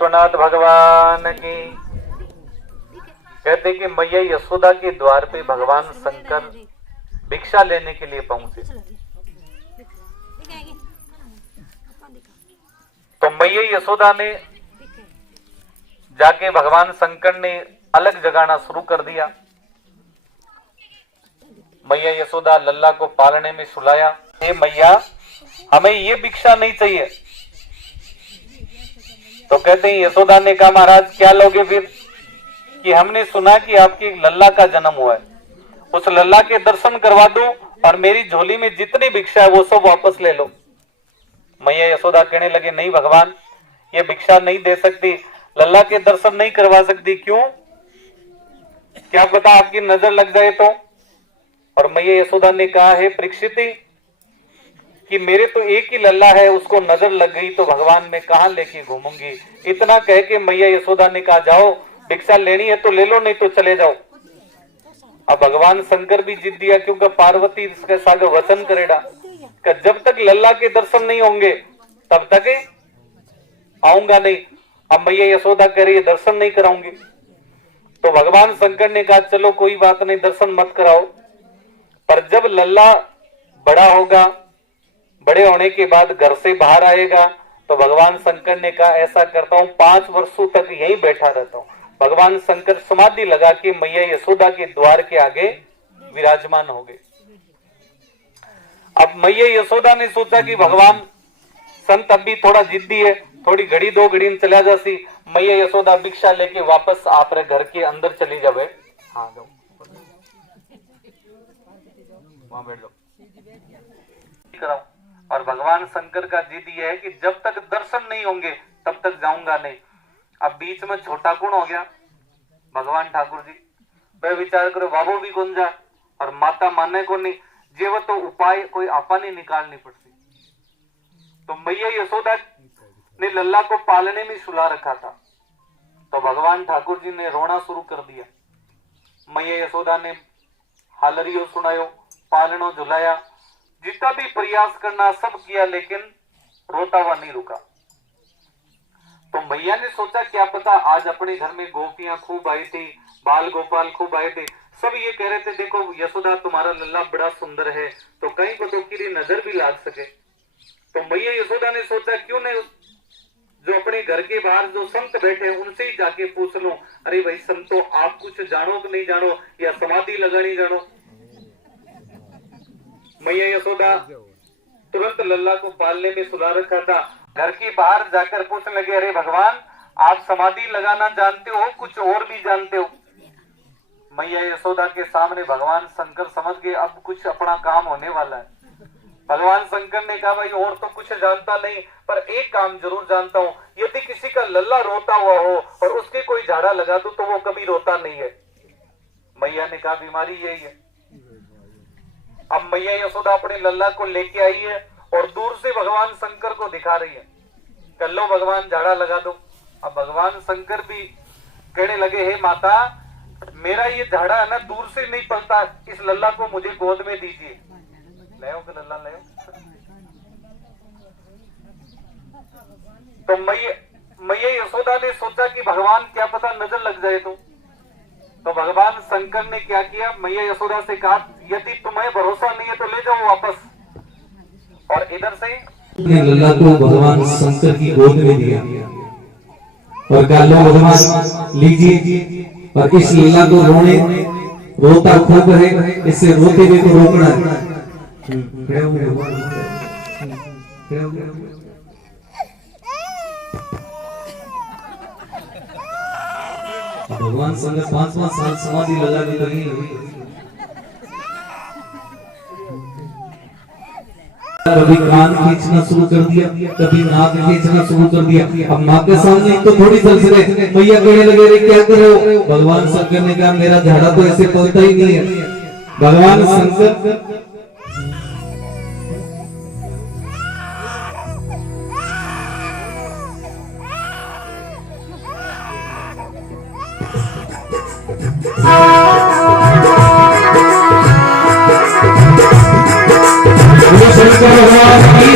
विश्वनाथ भगवान की। कहते कि मैया यशोदा के द्वार पे भगवान शंकर भिक्षा लेने के लिए पहुंचे। तो मैया यशोदा ने जाके भगवान शंकर ने अलग जगाना शुरू कर दिया। मैया यशोदा लल्ला को पालने में सुलाया, हे मैया हमें ये भिक्षा नहीं चाहिए। तो कहते हैं यशोदा ने कहा महाराज क्या लोगे फिर? कि हमने सुना कि आपके लल्ला का जन्म हुआ है, उस लल्ला के दर्शन करवा दो और मेरी झोली में जितनी भिक्षा है वो सब वापस ले लो। मैया यशोदा कहने लगे नहीं भगवान, ये भिक्षा नहीं दे सकती, लल्ला के दर्शन नहीं करवा सकती। क्यों? क्या पता आपकी नजर लग जाए तो। और मैया यशोदा ने कहा है परीक्षित कि मेरे तो एक ही लल्ला है, उसको नजर लग गई तो भगवान मैं कहां लेके घूमूंगी। इतना कह के मैया यशोदा ने कहा जाओ भिक्षा लेनी है तो ले लो, नहीं तो चले जाओ। अब भगवान शंकर भी जिद दिया क्योंकि पार्वती इसके साथ वचन करेगा कि जब तक लल्ला के दर्शन नहीं होंगे तब तक आऊंगा नहीं। अब मैया यशोदा कह रही है दर्शन नहीं कराऊंगी। तो भगवान शंकर ने कहा चलो कोई बात नहीं, दर्शन मत कराओ, पर जब लल्ला बड़ा होगा, बड़े होने के बाद घर से बाहर आएगा तो भगवान शंकर ने कहा ऐसा करता हूं 5 वर्षों तक यहीं बैठा रहता हूं। भगवान शंकर समाधि लगा के मैया यशोदा के द्वार के आगे विराजमान हो गए। अब मैया यशोदा ने सोचा कि भगवान संत अब भी थोड़ा जिद्दी है, थोड़ी घड़ी 2 घड़ी में चला जासी। मैया यशोदा भिक्षा लेके वापस आप घर के अंदर चली जावे। हाँ जाओ वहां बैठ जाओ कराओ। और भगवान शंकर का जिद ये है कि जब तक दर्शन नहीं होंगे तब तक जाऊंगा नहीं। अब बीच में छोटा कौन हो गया? भगवान ठाकुर जी। वह विचार करो बाबू भी कौन जा और माता माने को नहीं, जे वो तो उपाय कोई आपा नहीं निकालनी पड़ती। तो मैया यशोदा ने लल्ला को पालने में सुला रखा था, तो भगवान ठाकुर जी ने रोना शुरू कर दिया। मैया यशोदा ने हालरियो सुनायो, पालनो झुलाया, जितना भी प्रयास करना सब किया, लेकिन रोता हुआ नहीं रुका। तो मैया ने सोचा क्या पता आज अपने घर में गोपियां खूब आई थी, बाल गोपाल खूब आए थे, सब ये कह रहे थे देखो यशोदा तुम्हारा लल्ला बड़ा सुंदर है, तो कहीं को तो किसी नजर भी लाग सके। तो मैया यशोदा ने सोचा क्यों नहीं जो अपने घर के बाहर जो संत बैठे उनसे ही जाके पूछ लो, अरे भाई संतो आप कुछ जानो कि नहीं जानो, या समाधि लगानी जानो। मैया यशोदा तुरंत लल्ला को पालने में सुला रखा था, घर के बाहर जाकर पूछने लगे अरे भगवान आप समाधि लगाना जानते हो, कुछ और भी जानते हो? मैया यशोदा के सामने भगवान शंकर समझ गए अब कुछ अपना काम होने वाला है। भगवान शंकर ने कहा भाई और तो कुछ जानता नहीं, पर एक काम जरूर जानता हूँ, यदि किसी का लल्ला रोता हुआ हो और उसके कोई झाड़ा लगा दो तो वो कभी रोता नहीं है। मैया ने कहा बीमारी यही है। अब मैया यशोदा अपने लल्ला को लेके आई है और दूर से भगवान शंकर को दिखा रही है, कर लो भगवान झाड़ा लगा दो। अब भगवान शंकर भी कहने लगे हे माता मेरा ये झाड़ा है ना दूर से नहीं पलता, इस लल्ला को मुझे गोद में दीजिए। ले आओ लल्ला ले आओ। तो मैया यशोदा ने सोचा कि भगवान क्या पता नजर लग जाए तो भगवान शंकर ने क्या किया, मैया यशोदा से कहा यदि तुम्हें भरोसा नहीं है तो ले जाओ वापस। और इधर से लल्ला को भगवान शंकर की गोद में दिया और कहा लो भगवान लीजिए, और इस लल्ला को रोता खूब है, इसे रोते हुए को रोकना है। भगवान शंकर 5-5 साल समाधि लगा के लगी हुई, कभी कान खींचना शुरू कर दिया, कभी नाक खींचना शुरू कर दिया। अब माँ के सामने तो थोड़ी चल सके, मैया कहने लगे रे क्या कर रहे हो? भगवान शंकर ने कहा मेरा झाड़ा तो ऐसे पलता ही नहीं है। भगवान शंकर भगवान की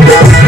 Thank you.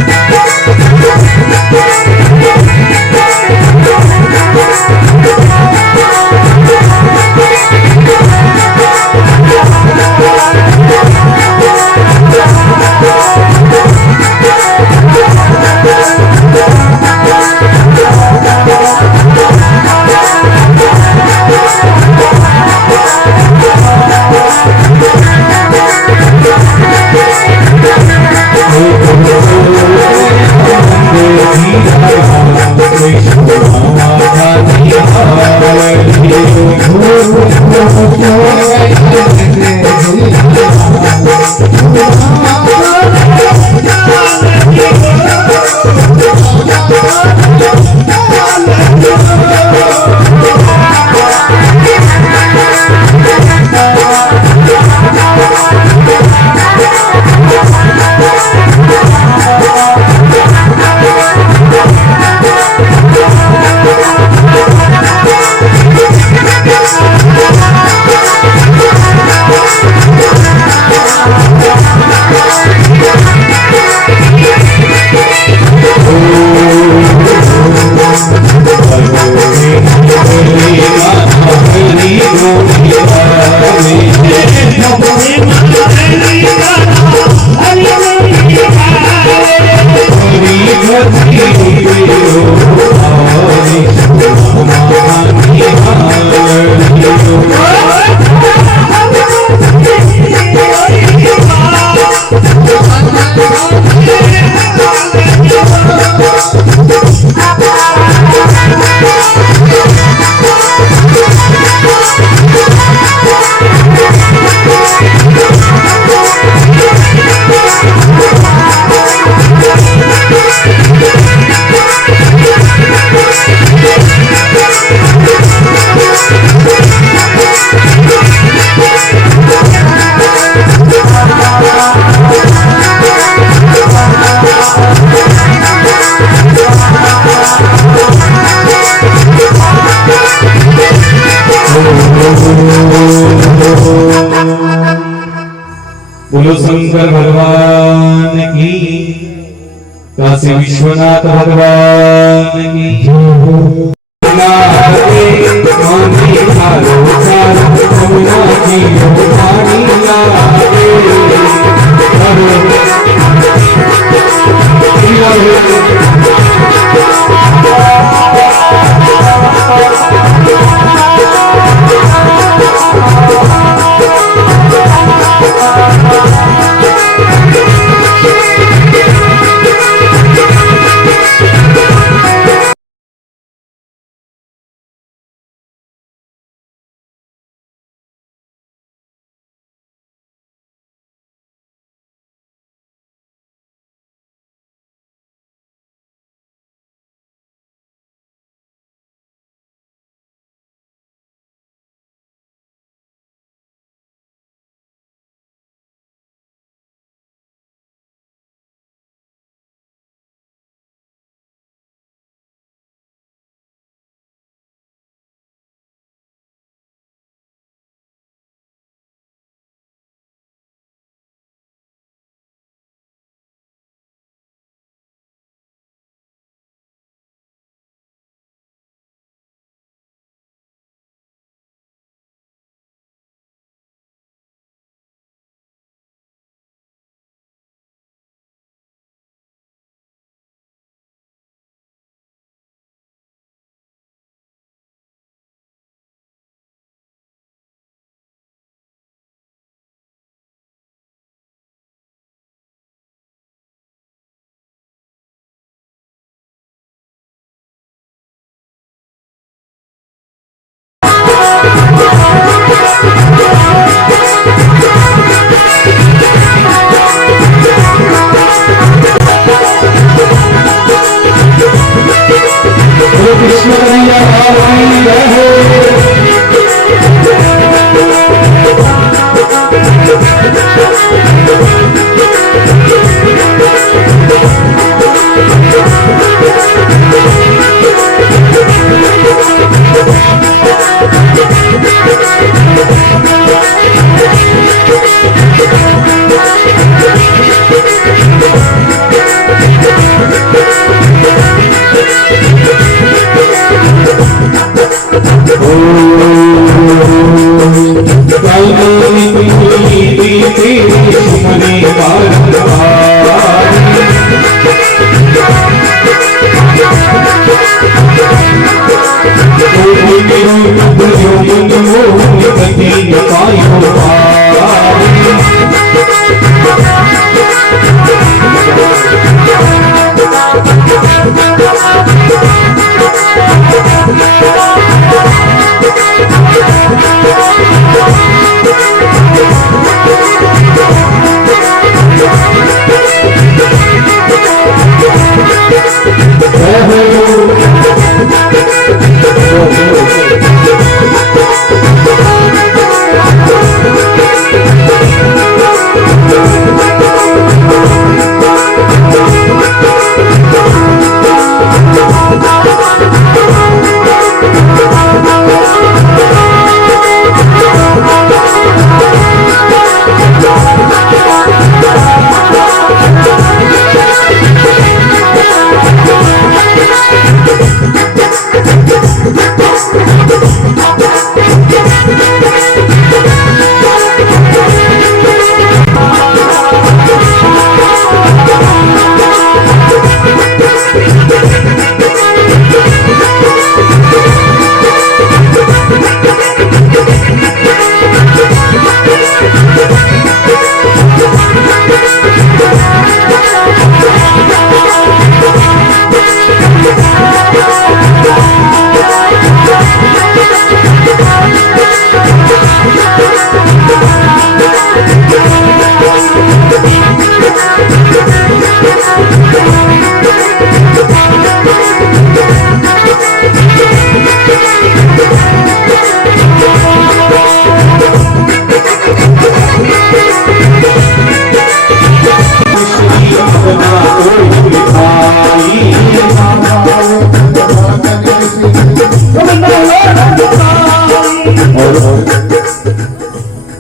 बोलो शंकर भगवान की, काशी विश्वनाथ भगवान की। कृष्ण कन्हैया लाल की जय हो।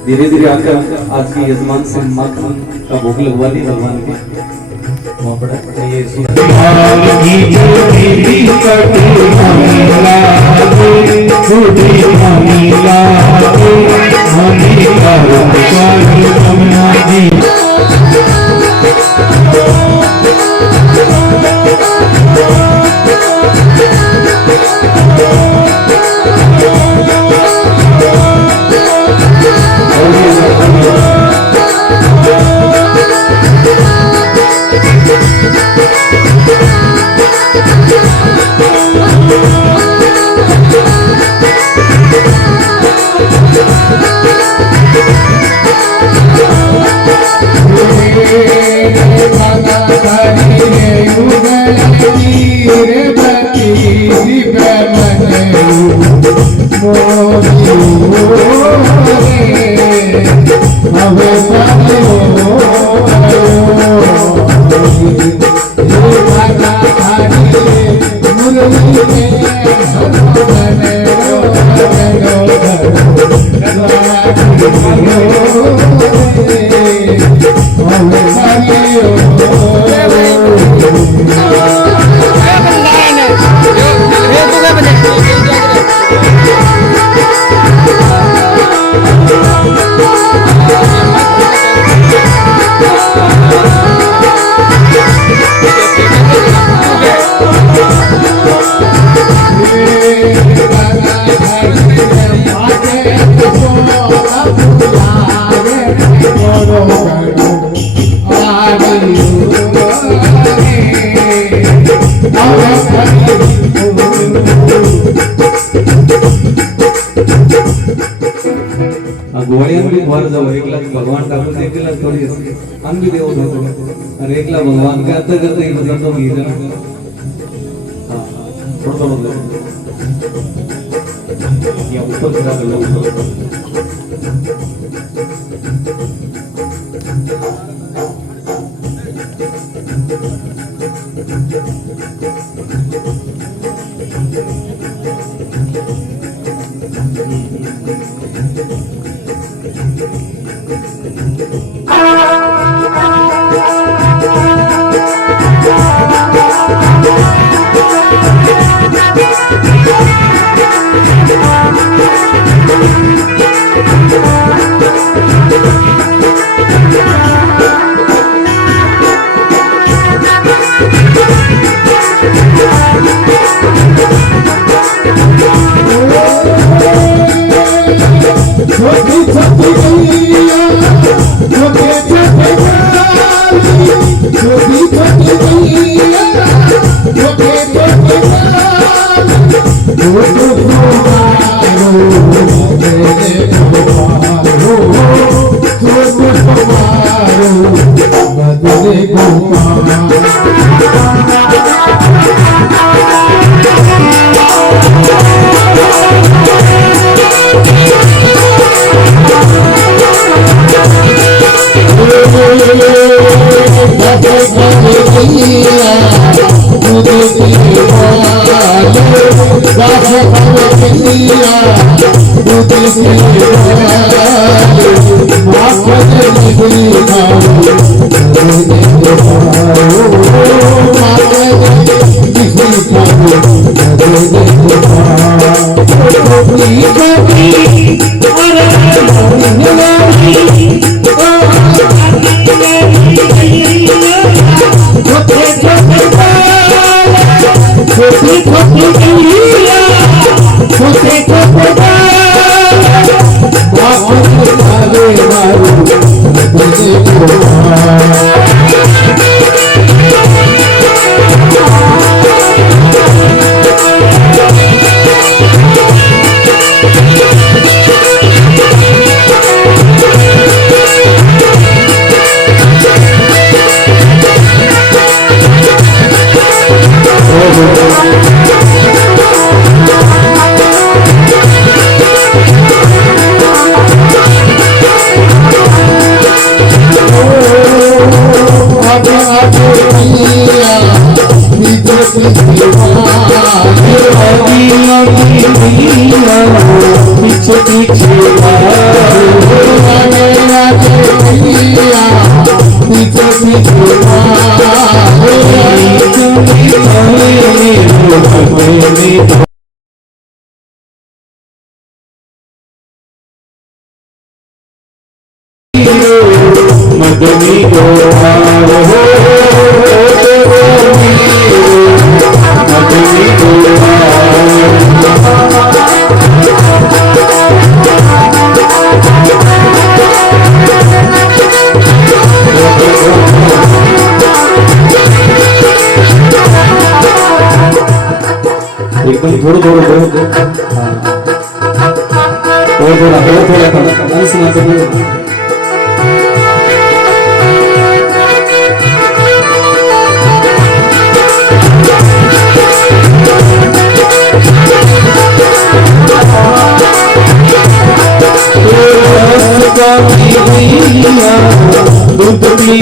धीरे धीरे आकर आज के यजमान से माखन का भोग लगवा दी भगवान के। वहाँ पड़ा ये भगवान ठाकुर से एकला थोड़ी हम भी देव और एकला भगवान का करते करते ही मतलब तो गीत है। हाँ थोड़ा या ऊपर चढ़ा कर लो Hare पीछे पीछे मदनी गोपाल हो मदनी एकदम थोड़ा थोड़ा थोड़ा सुना सकते दूध पी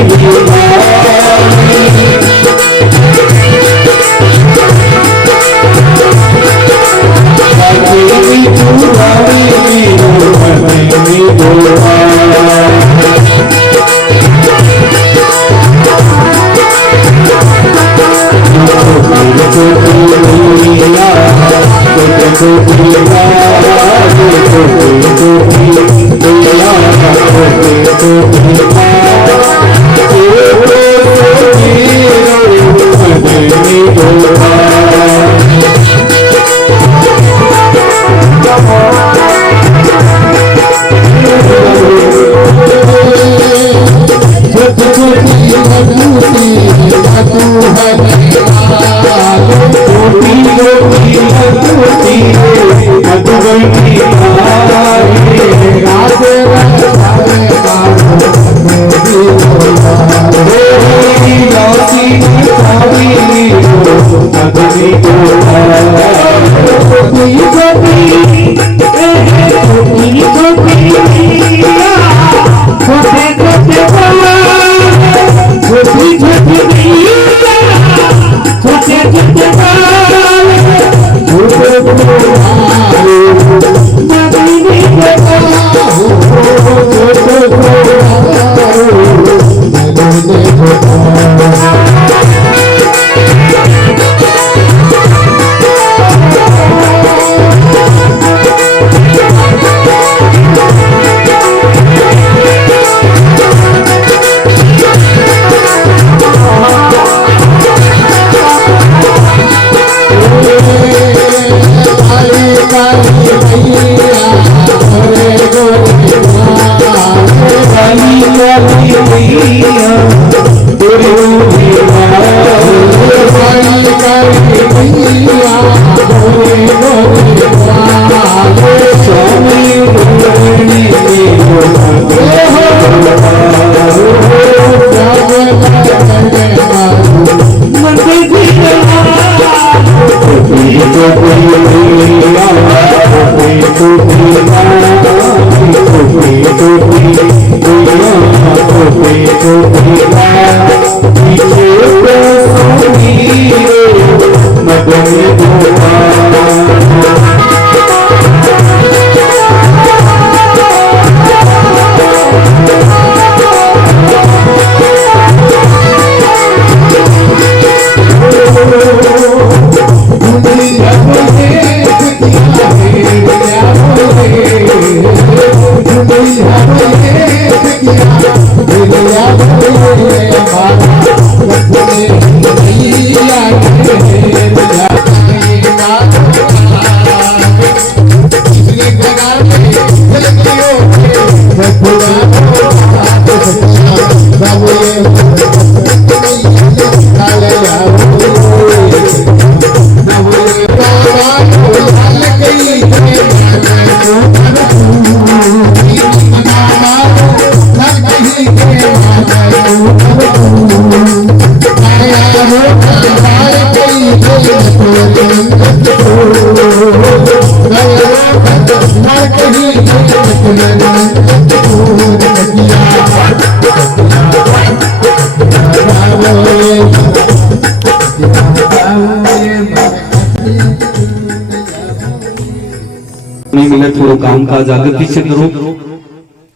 कामकाज आगे पीछे करो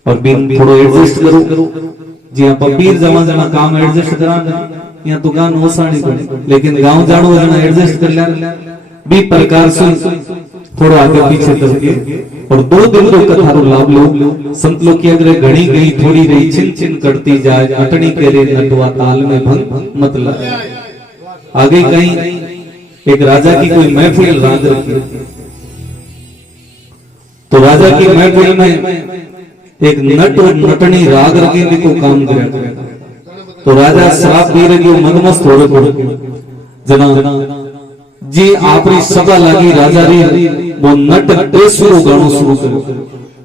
और बिन थोड़ो एडजस्ट करो जी आप पीर जमा जना काम एडजस्ट करा या तो गान ओसाणी पड़े लेकिन गांव जानो जना एडजस्ट कर लिया भी प्रकार से थोड़ा आगे पीछे करके और 2 दिन तो कथारो लाभ लो संत लोग की अगर घड़ी गई थोड़ी रही छिन छिन करती जाए अटनी करे नटवा ताल में भंग मत लगाए। आगे कहीं एक राजा की कोई महफिल राज रखी तो राजा की महफिल में एक नट और नटनी राग रखे को काम करे तो राजा शराब पी रही मदमस्त हो रहे जना जी आपरी सभा लगी राजा री वो नट शुरू गानो शुरू करो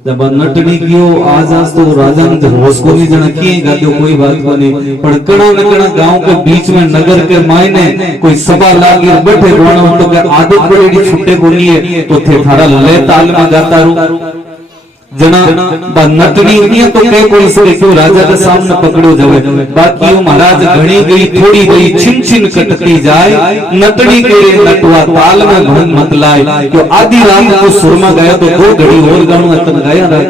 जब नटनी कियो आज तो राजा ने होश को नहीं जना किए गायो कोई बात को नहीं पर कणा न कणा गांव के बीच में नगर के मायने कोई सभा लागी बैठे रोना तो के आदत पड़ेगी छुट्टे को नहीं तो थे थारा ले ताल में गाता रू जना बा नटनी नहीं तो के कोई से क्यों राजा के सामने पकड़ो जावे बाकी वो महाराज घणी गई थोड़ी गई छिन छिन कटती जाए नटनी के नटवा ताल में भंग मत लाए क्यों आदि राम को सुरमा गाया तो 2 घड़ी और गानो अतन गाया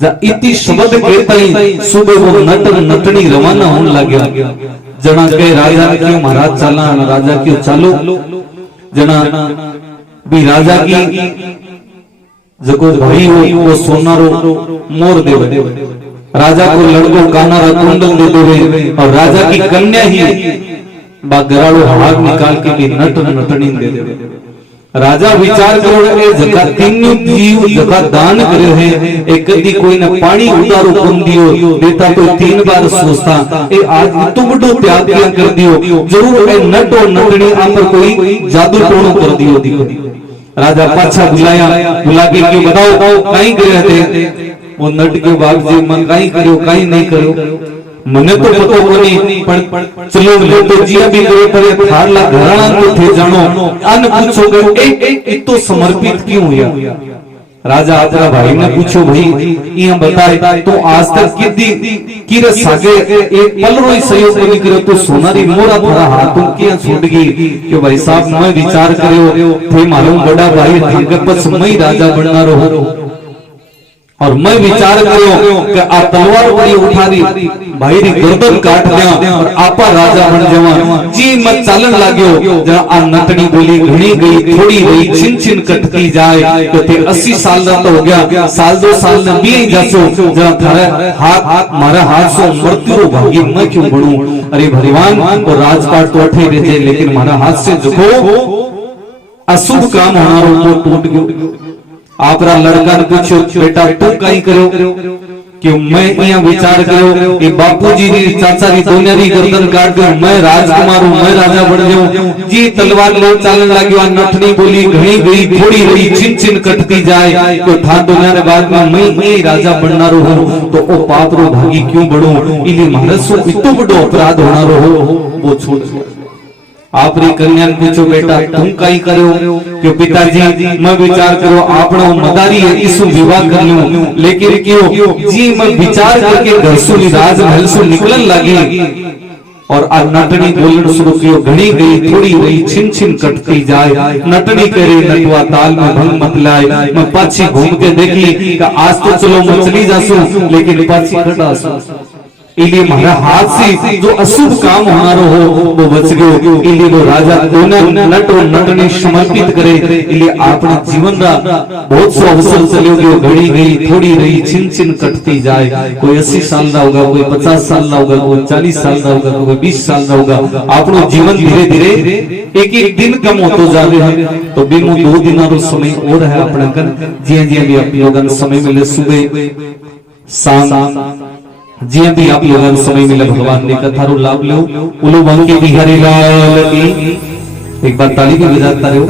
जा इति शब्द कहता ही सुबह वो नट नटनी रवाना होने लगा जना के राजा ने क्यों महाराज चला राजा क्यों चालो जना भी राजा की जको भाई हो वो सोनारो मोर देवे राजा को लड़को कानारा कुंडल दे देवे और राजा की कन्या ही बागराड़ो हाथ निकाल के भी नट नटनी दे देवे। राजा विचार करो ए जका तीनों जीव जका दान करे है एक कदी कोई न पानी उतारो कम दियो देता तो 3 बार सोचता ए आज तो बड़ो त्याग किया कर दियो जरूर ए नट और नटनी आप पर कोई जादू टोनो कर दियो। राजा पाछा बुला के क्यों बताओ कहीं गए थे वो नट के बाप जी मन कहीं करो कहीं नहीं करो मने तो पतो कोनी पण चलो ले तो जिया भी करे पर थारला घराना तो थे जानो अन पूछोगे ए तो समर्पित क्यों हुआ। राजा अपना भाई ने पूछो भाई ये बताए तो आज तक किदी किरे सागे एक पल रोई सहयोग नहीं करे तो सोनारी मोरा थारा हाथों के छूट गई कि भाई साहब मैं विचार करो थे मालूम बड़ा भाई ढंग पर मैं राजा बनना रहो और मैं विचार करो कि आ तलवार बड़ी उठा दी भाई री गर्दन काट दिया और आपा राजा बन जावा जी मत चालन लाग्यो जरा आ नटनी बोली घणी गई थोड़ी रही छिन छिन कटती जाए तो ते 80 साल दा तो हो गया साल 2 साल ने भी जासो जरा थारे हाथ मारा हाथ सो मृत्यु रो भागी मैं क्यों बनूं अरे भगवान तो राजपाट तो अठे रहे लेकिन मारा हाथ से झुको अशुभ काम हमारो वो टूट गयो। आपरा लड़का ने पूछो बेटा तू कहीं करो कि मैं यहाँ विचार करो कि बापूजी री चाचा री दोनों री गर्दन काट दो मैं राजकुमार हूँ मैं राजा बन जाऊं जी तलवार ले चालन लगी नटनी बोली घणी गई थोड़ी रही छिन छिन कटती जाए तो था दुनिया ने बाद में मैं ही राजा बनना रहो तो ओ पाप रो भागी क्यों बढ़ो इले महाराज सो इतो बड़ो अपराध होना रहो वो छोड़ आपरी कन्या ने पूछो बेटा तुम कहीं करो क्यों पिताजी मैं विचार करो आपनो मदारी है इसु विवाह कर लूं लेकिन क्यों जी मैं विचार करके घर से राज महल से निकलन लगी और आ नटनी बोलन शुरू कियो घड़ी गई थोड़ी रही छिन छिन कटती जाए नटनी करे नटवा ताल में भंग मत लाए मैं पाछी घूम के देखी कि आज तो चलो मैं चली जासू लेकिन पाछी कटासू इलिए महारा हाथ से जो अशुभ काम हमारो हो वो बच गयो इलिए वो राजा दोनों नट और नटनी समर्पित करे इलिए आपने जीवन रा बहुत सो अवसर चलियो गयो घड़ी गई थोड़ी रही छिन छिन कटती जाए कोई 80 साल का होगा कोई 50 साल का होगा कोई 40 साल का होगा कोई 20 साल का होगा आपनो जीवन धीरे धीरे एक एक दिन कम होतो जा रहे हैं तो बिनु 2 दिन रो समय और है अपना कन जिया जिया भी आप लोगन समय मिले सुबह शाम जी भी आप लोगों समय मिले भगवान ने कथा रो लाभ लो उलो बंके बिहारी लाल की एक बार ताली भी बजाता रहो।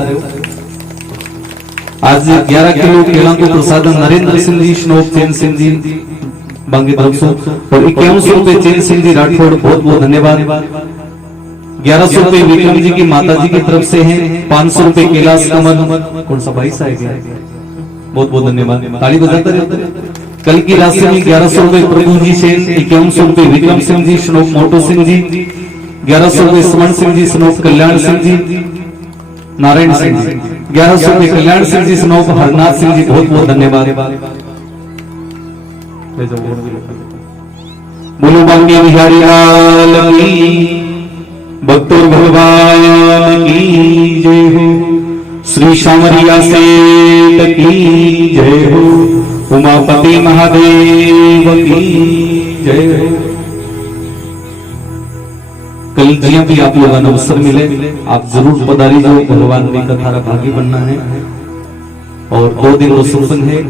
आज 11 किलो केला को प्रसाद नरेंद्र सिंह जी श्नोक चैन सिंह जी बांगे तरफ से और 5100 रुपए चैन सिंह जी राठौड़ बहुत बहुत धन्यवाद। 1100 रुपए विक्रम जी की माता जी की तरफ से है 500 रुपए कैलाश कमल कौन सा भाई साहब बहुत बहुत धन्यवाद ताली बजाता रहो। कल की राशि में 1100 रुपए प्रभु जी से 5100 रुपए विक्रम सिंह जी श्नोक मोटो सिंह जी 1100 रुपए सुमन सिंह जी श्नोक कल्याण सिंह जी नारायण सिंह जी 1100 रुपये कल्याण सिंह जी, स्नोप हरनाथ सिंह जी, बहुत बहुत धन्यवाद। बोलो बांके बिहारी लाल की, भक्तों भगवान की जय हो। श्री शामरिया सेठ की जय हो। उमापति महादेव की जय हो। कल जिया भी आप लोगों को अवसर मिले, आप जरूर पधारी जो भगवान की कथा रा भागी बनना है। और 2 दिन वो सत्संग है।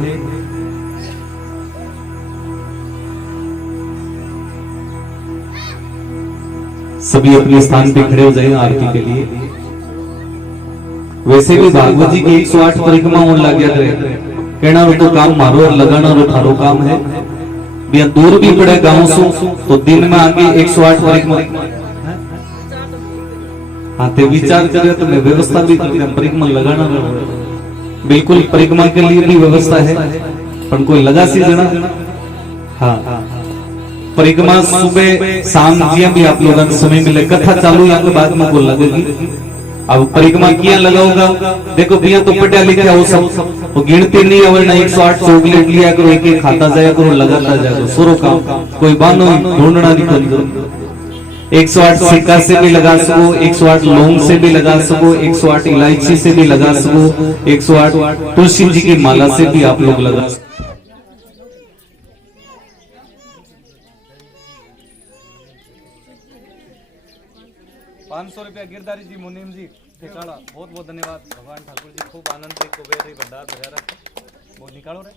सभी अपने स्थान पे खड़े हो जाए आरती के लिए। वैसे भी भागवत जी की 108 परिक्रमा होने लग गया करे, कहना रो तो काम मारो और लगाना रो थारो काम है। भैया दूर भी पड़े गांव से तो दिन में आगे 108 परिक्रमा। हाँ ते विचार करे तो मैं व्यवस्था भी करते हैं, परिक्रमा लगाना बिल्कुल, परिक्रमा के लिए भी व्यवस्था है, पर कोई लगा सी जना। हाँ परिक्रमा सुबह शाम जिया भी आप लोगों को समय मिले, कथा चालू यहाँ के बाद में बोल लगेगी। अब परिक्रमा किया लगाऊंगा, देखो भैया तो पढ़ा लिखा हो सब, वो गिनती नहीं है, वरना 108 चॉकलेट लिया करो, एक खाता जाया करो, लगाता जाया करो, सोरो काम कोई बानो ढूंढना नहीं करो। 108 सिक्का से भी लगा सको, 108 लौंग से भी लगा सको, 108 इलायची से भी लगा सको, 108 तुलसी जी की माला से भी आप लोग लगा सको। 500 रुपया गिरधारी जी, मुनीम जी ठिकाना, बहुत बहुत धन्यवाद। भगवान ठाकुर जी खूब आनंद से कुबेर रे भंडार भरा रखे। वो निकालो रे।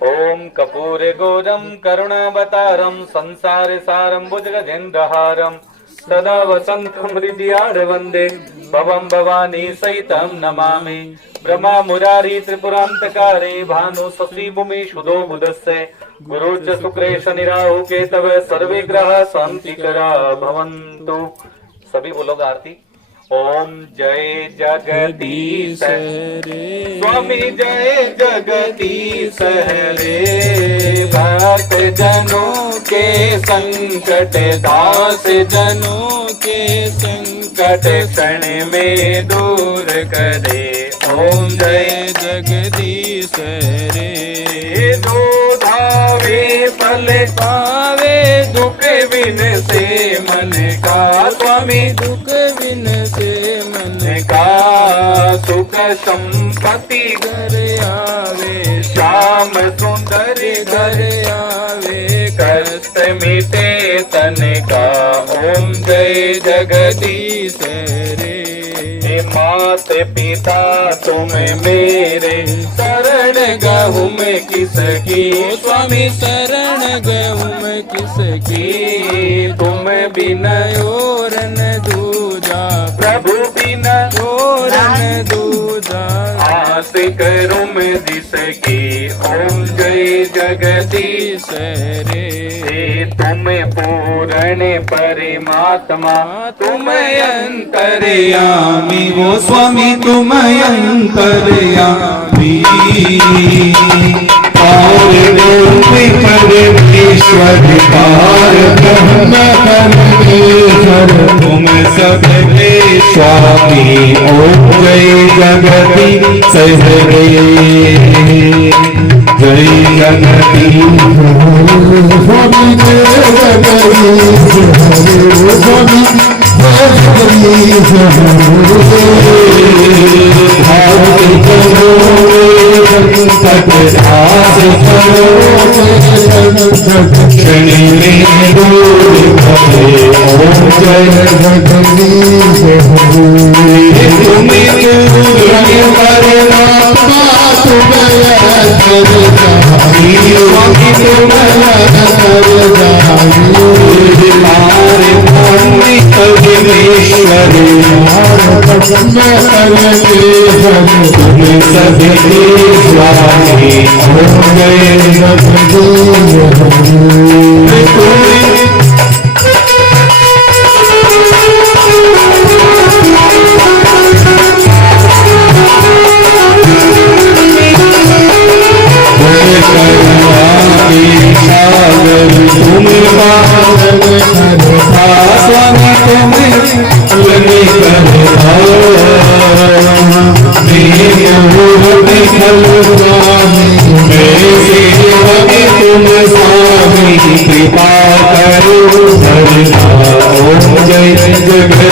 ओम कपूरे गोरम करुणावतारम संसार सारम भुजगजेन्द्रहारम सदा वसंतम हृदयार वंदे भवम भवानी सहितम नमामि। ब्रह्मा मुरारी त्रिपुरांतकारे भानु शशि भूमि सुधो बुधस्य गुरु च शुक्रे शनि राहु केतव सर्वे ग्रह शांतिकरा भवन्तु। सभी बोलोगे आरती। ओम जय जगदीश रे स्वामी, जय जगदीश रे। भक्त जनों के संकट, दास जनों के संकट क्षण में दूर करे। ओम जय जगदीश रे। जो धावे फल पावे, दुख बिन से मन का स्वामी, दुख बिन से मन का सुख संपत्ति घर आवे। श्याम सुंदर घर आवे, कष्ट मिटे तन का। ओम जय जगदीश रे। मात पिता तुम मेरे, शरण गहूँ मैं किसकी। स्वामी शरण गहूँ मैं किसकी। तुम बिना और न दूजा, प्रभु बिना और न दूजा। आस करूँ मैं जिसकी। ओम जय जगदीश रे। तुम पूर्ण परमात्मा, तुम अंतर्यामी। वो स्वामी तुम अंतर्यामी। और परमेश्वर पार ब्रह्म परमेश्वर, तुम सबके स्वामी। ओम जय जगदीश रे। जय जगदीश स्वामी, जय जगदीश स्वामी, जय जगदीश क्षणी में दूर भरे। ओम जय जगदीश तुम्हें पूर्ण परमात्मा, तुम अंतर्यामी। स्वामी तुम अंतर्यामी। मारे पंडित विघ्नेश्वर, तुम सबके स्वामी। ओम जय जगदीश। तुम्हें पालन करता स्वामी तुम्हें लगे करता मेरे मुहूर्त फल स्वामी मेरे सेवक तुम स्वामी कृपा करो धरना ओम जय जगदीश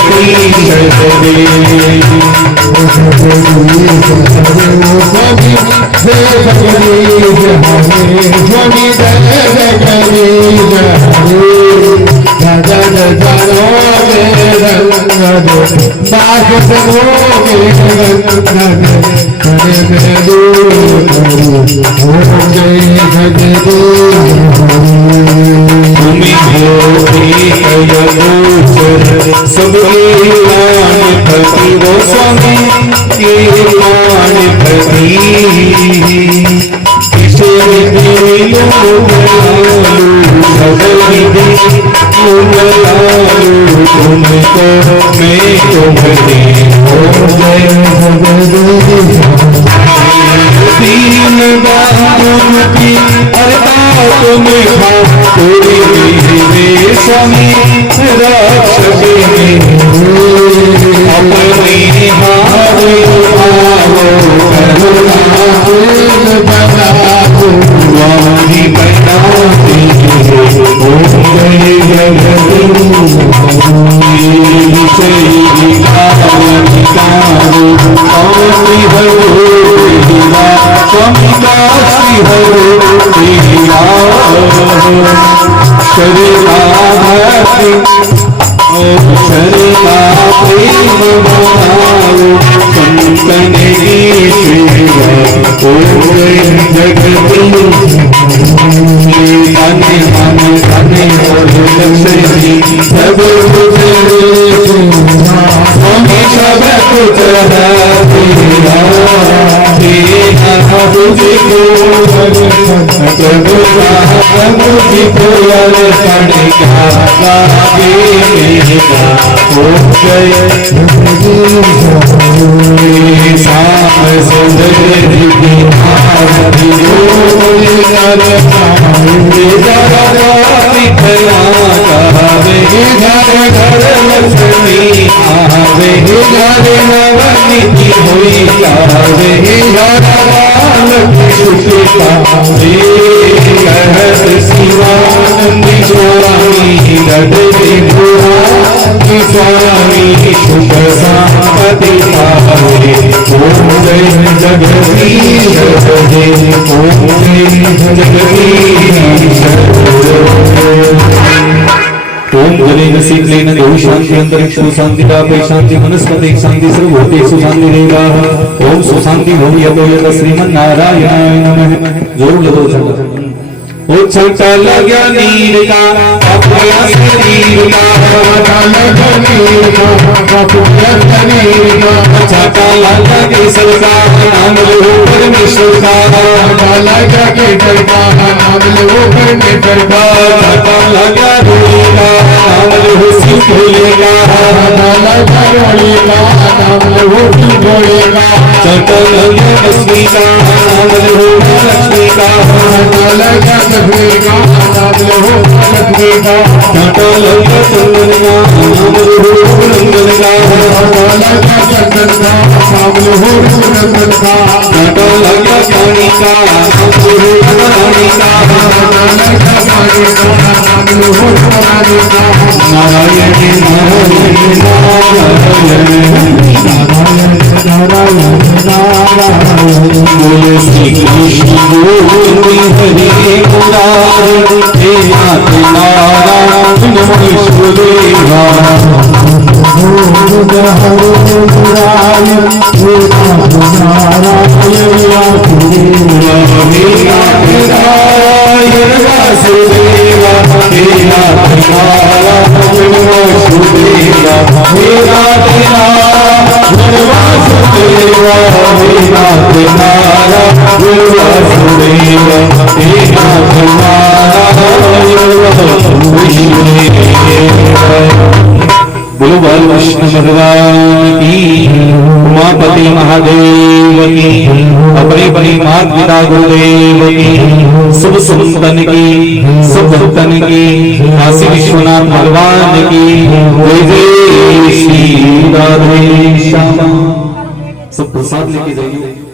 शांति शांति वनस्पति शांति सर्वभूते शांति देवा ओम सुशांति भव यतो यत श्रीमन्नारायणाय नमः जोर लगो ओ छटा लगा नीर का अपना शरीर का छटा लगा नीर का अपना शरीर का छटा लगा केसर का नाम लो परमेश्वर का छटा लगा केसर का नाम लो परमेश्वर का छटा लगा रोली का नाम लो शिव भोले का छटा लगा रोली का नाम लो शिव भोले का छटा लगा लक्ष्मी का नाम लो लक्ष्मी का छटा लगा लक्ष्मी का नाम लो लक्ष्मी का छटा लगा चंदन का नाम लो चंदन का छटा लगा चंदन का नाम लो चंदन का छटा लगा पानी का नाम लो पानी का छटा लगा पानी का नाम लो पानी का नारायण नारायण नारायण बोले श्री कृष्ण गोविंद हरि मुरारी हे नाथ नारायण विष्णुदेवा बोलो बाल कृष्ण भगवान की उमापति महादेव की, अपने अपने माता पिता गुरुदेव की, शुभ संतन की, शुभ भक्तन की, काशी विश्वनाथ भगवान की जय जय श्री राधे श्याम। सब प्रसाद लेके जाइए।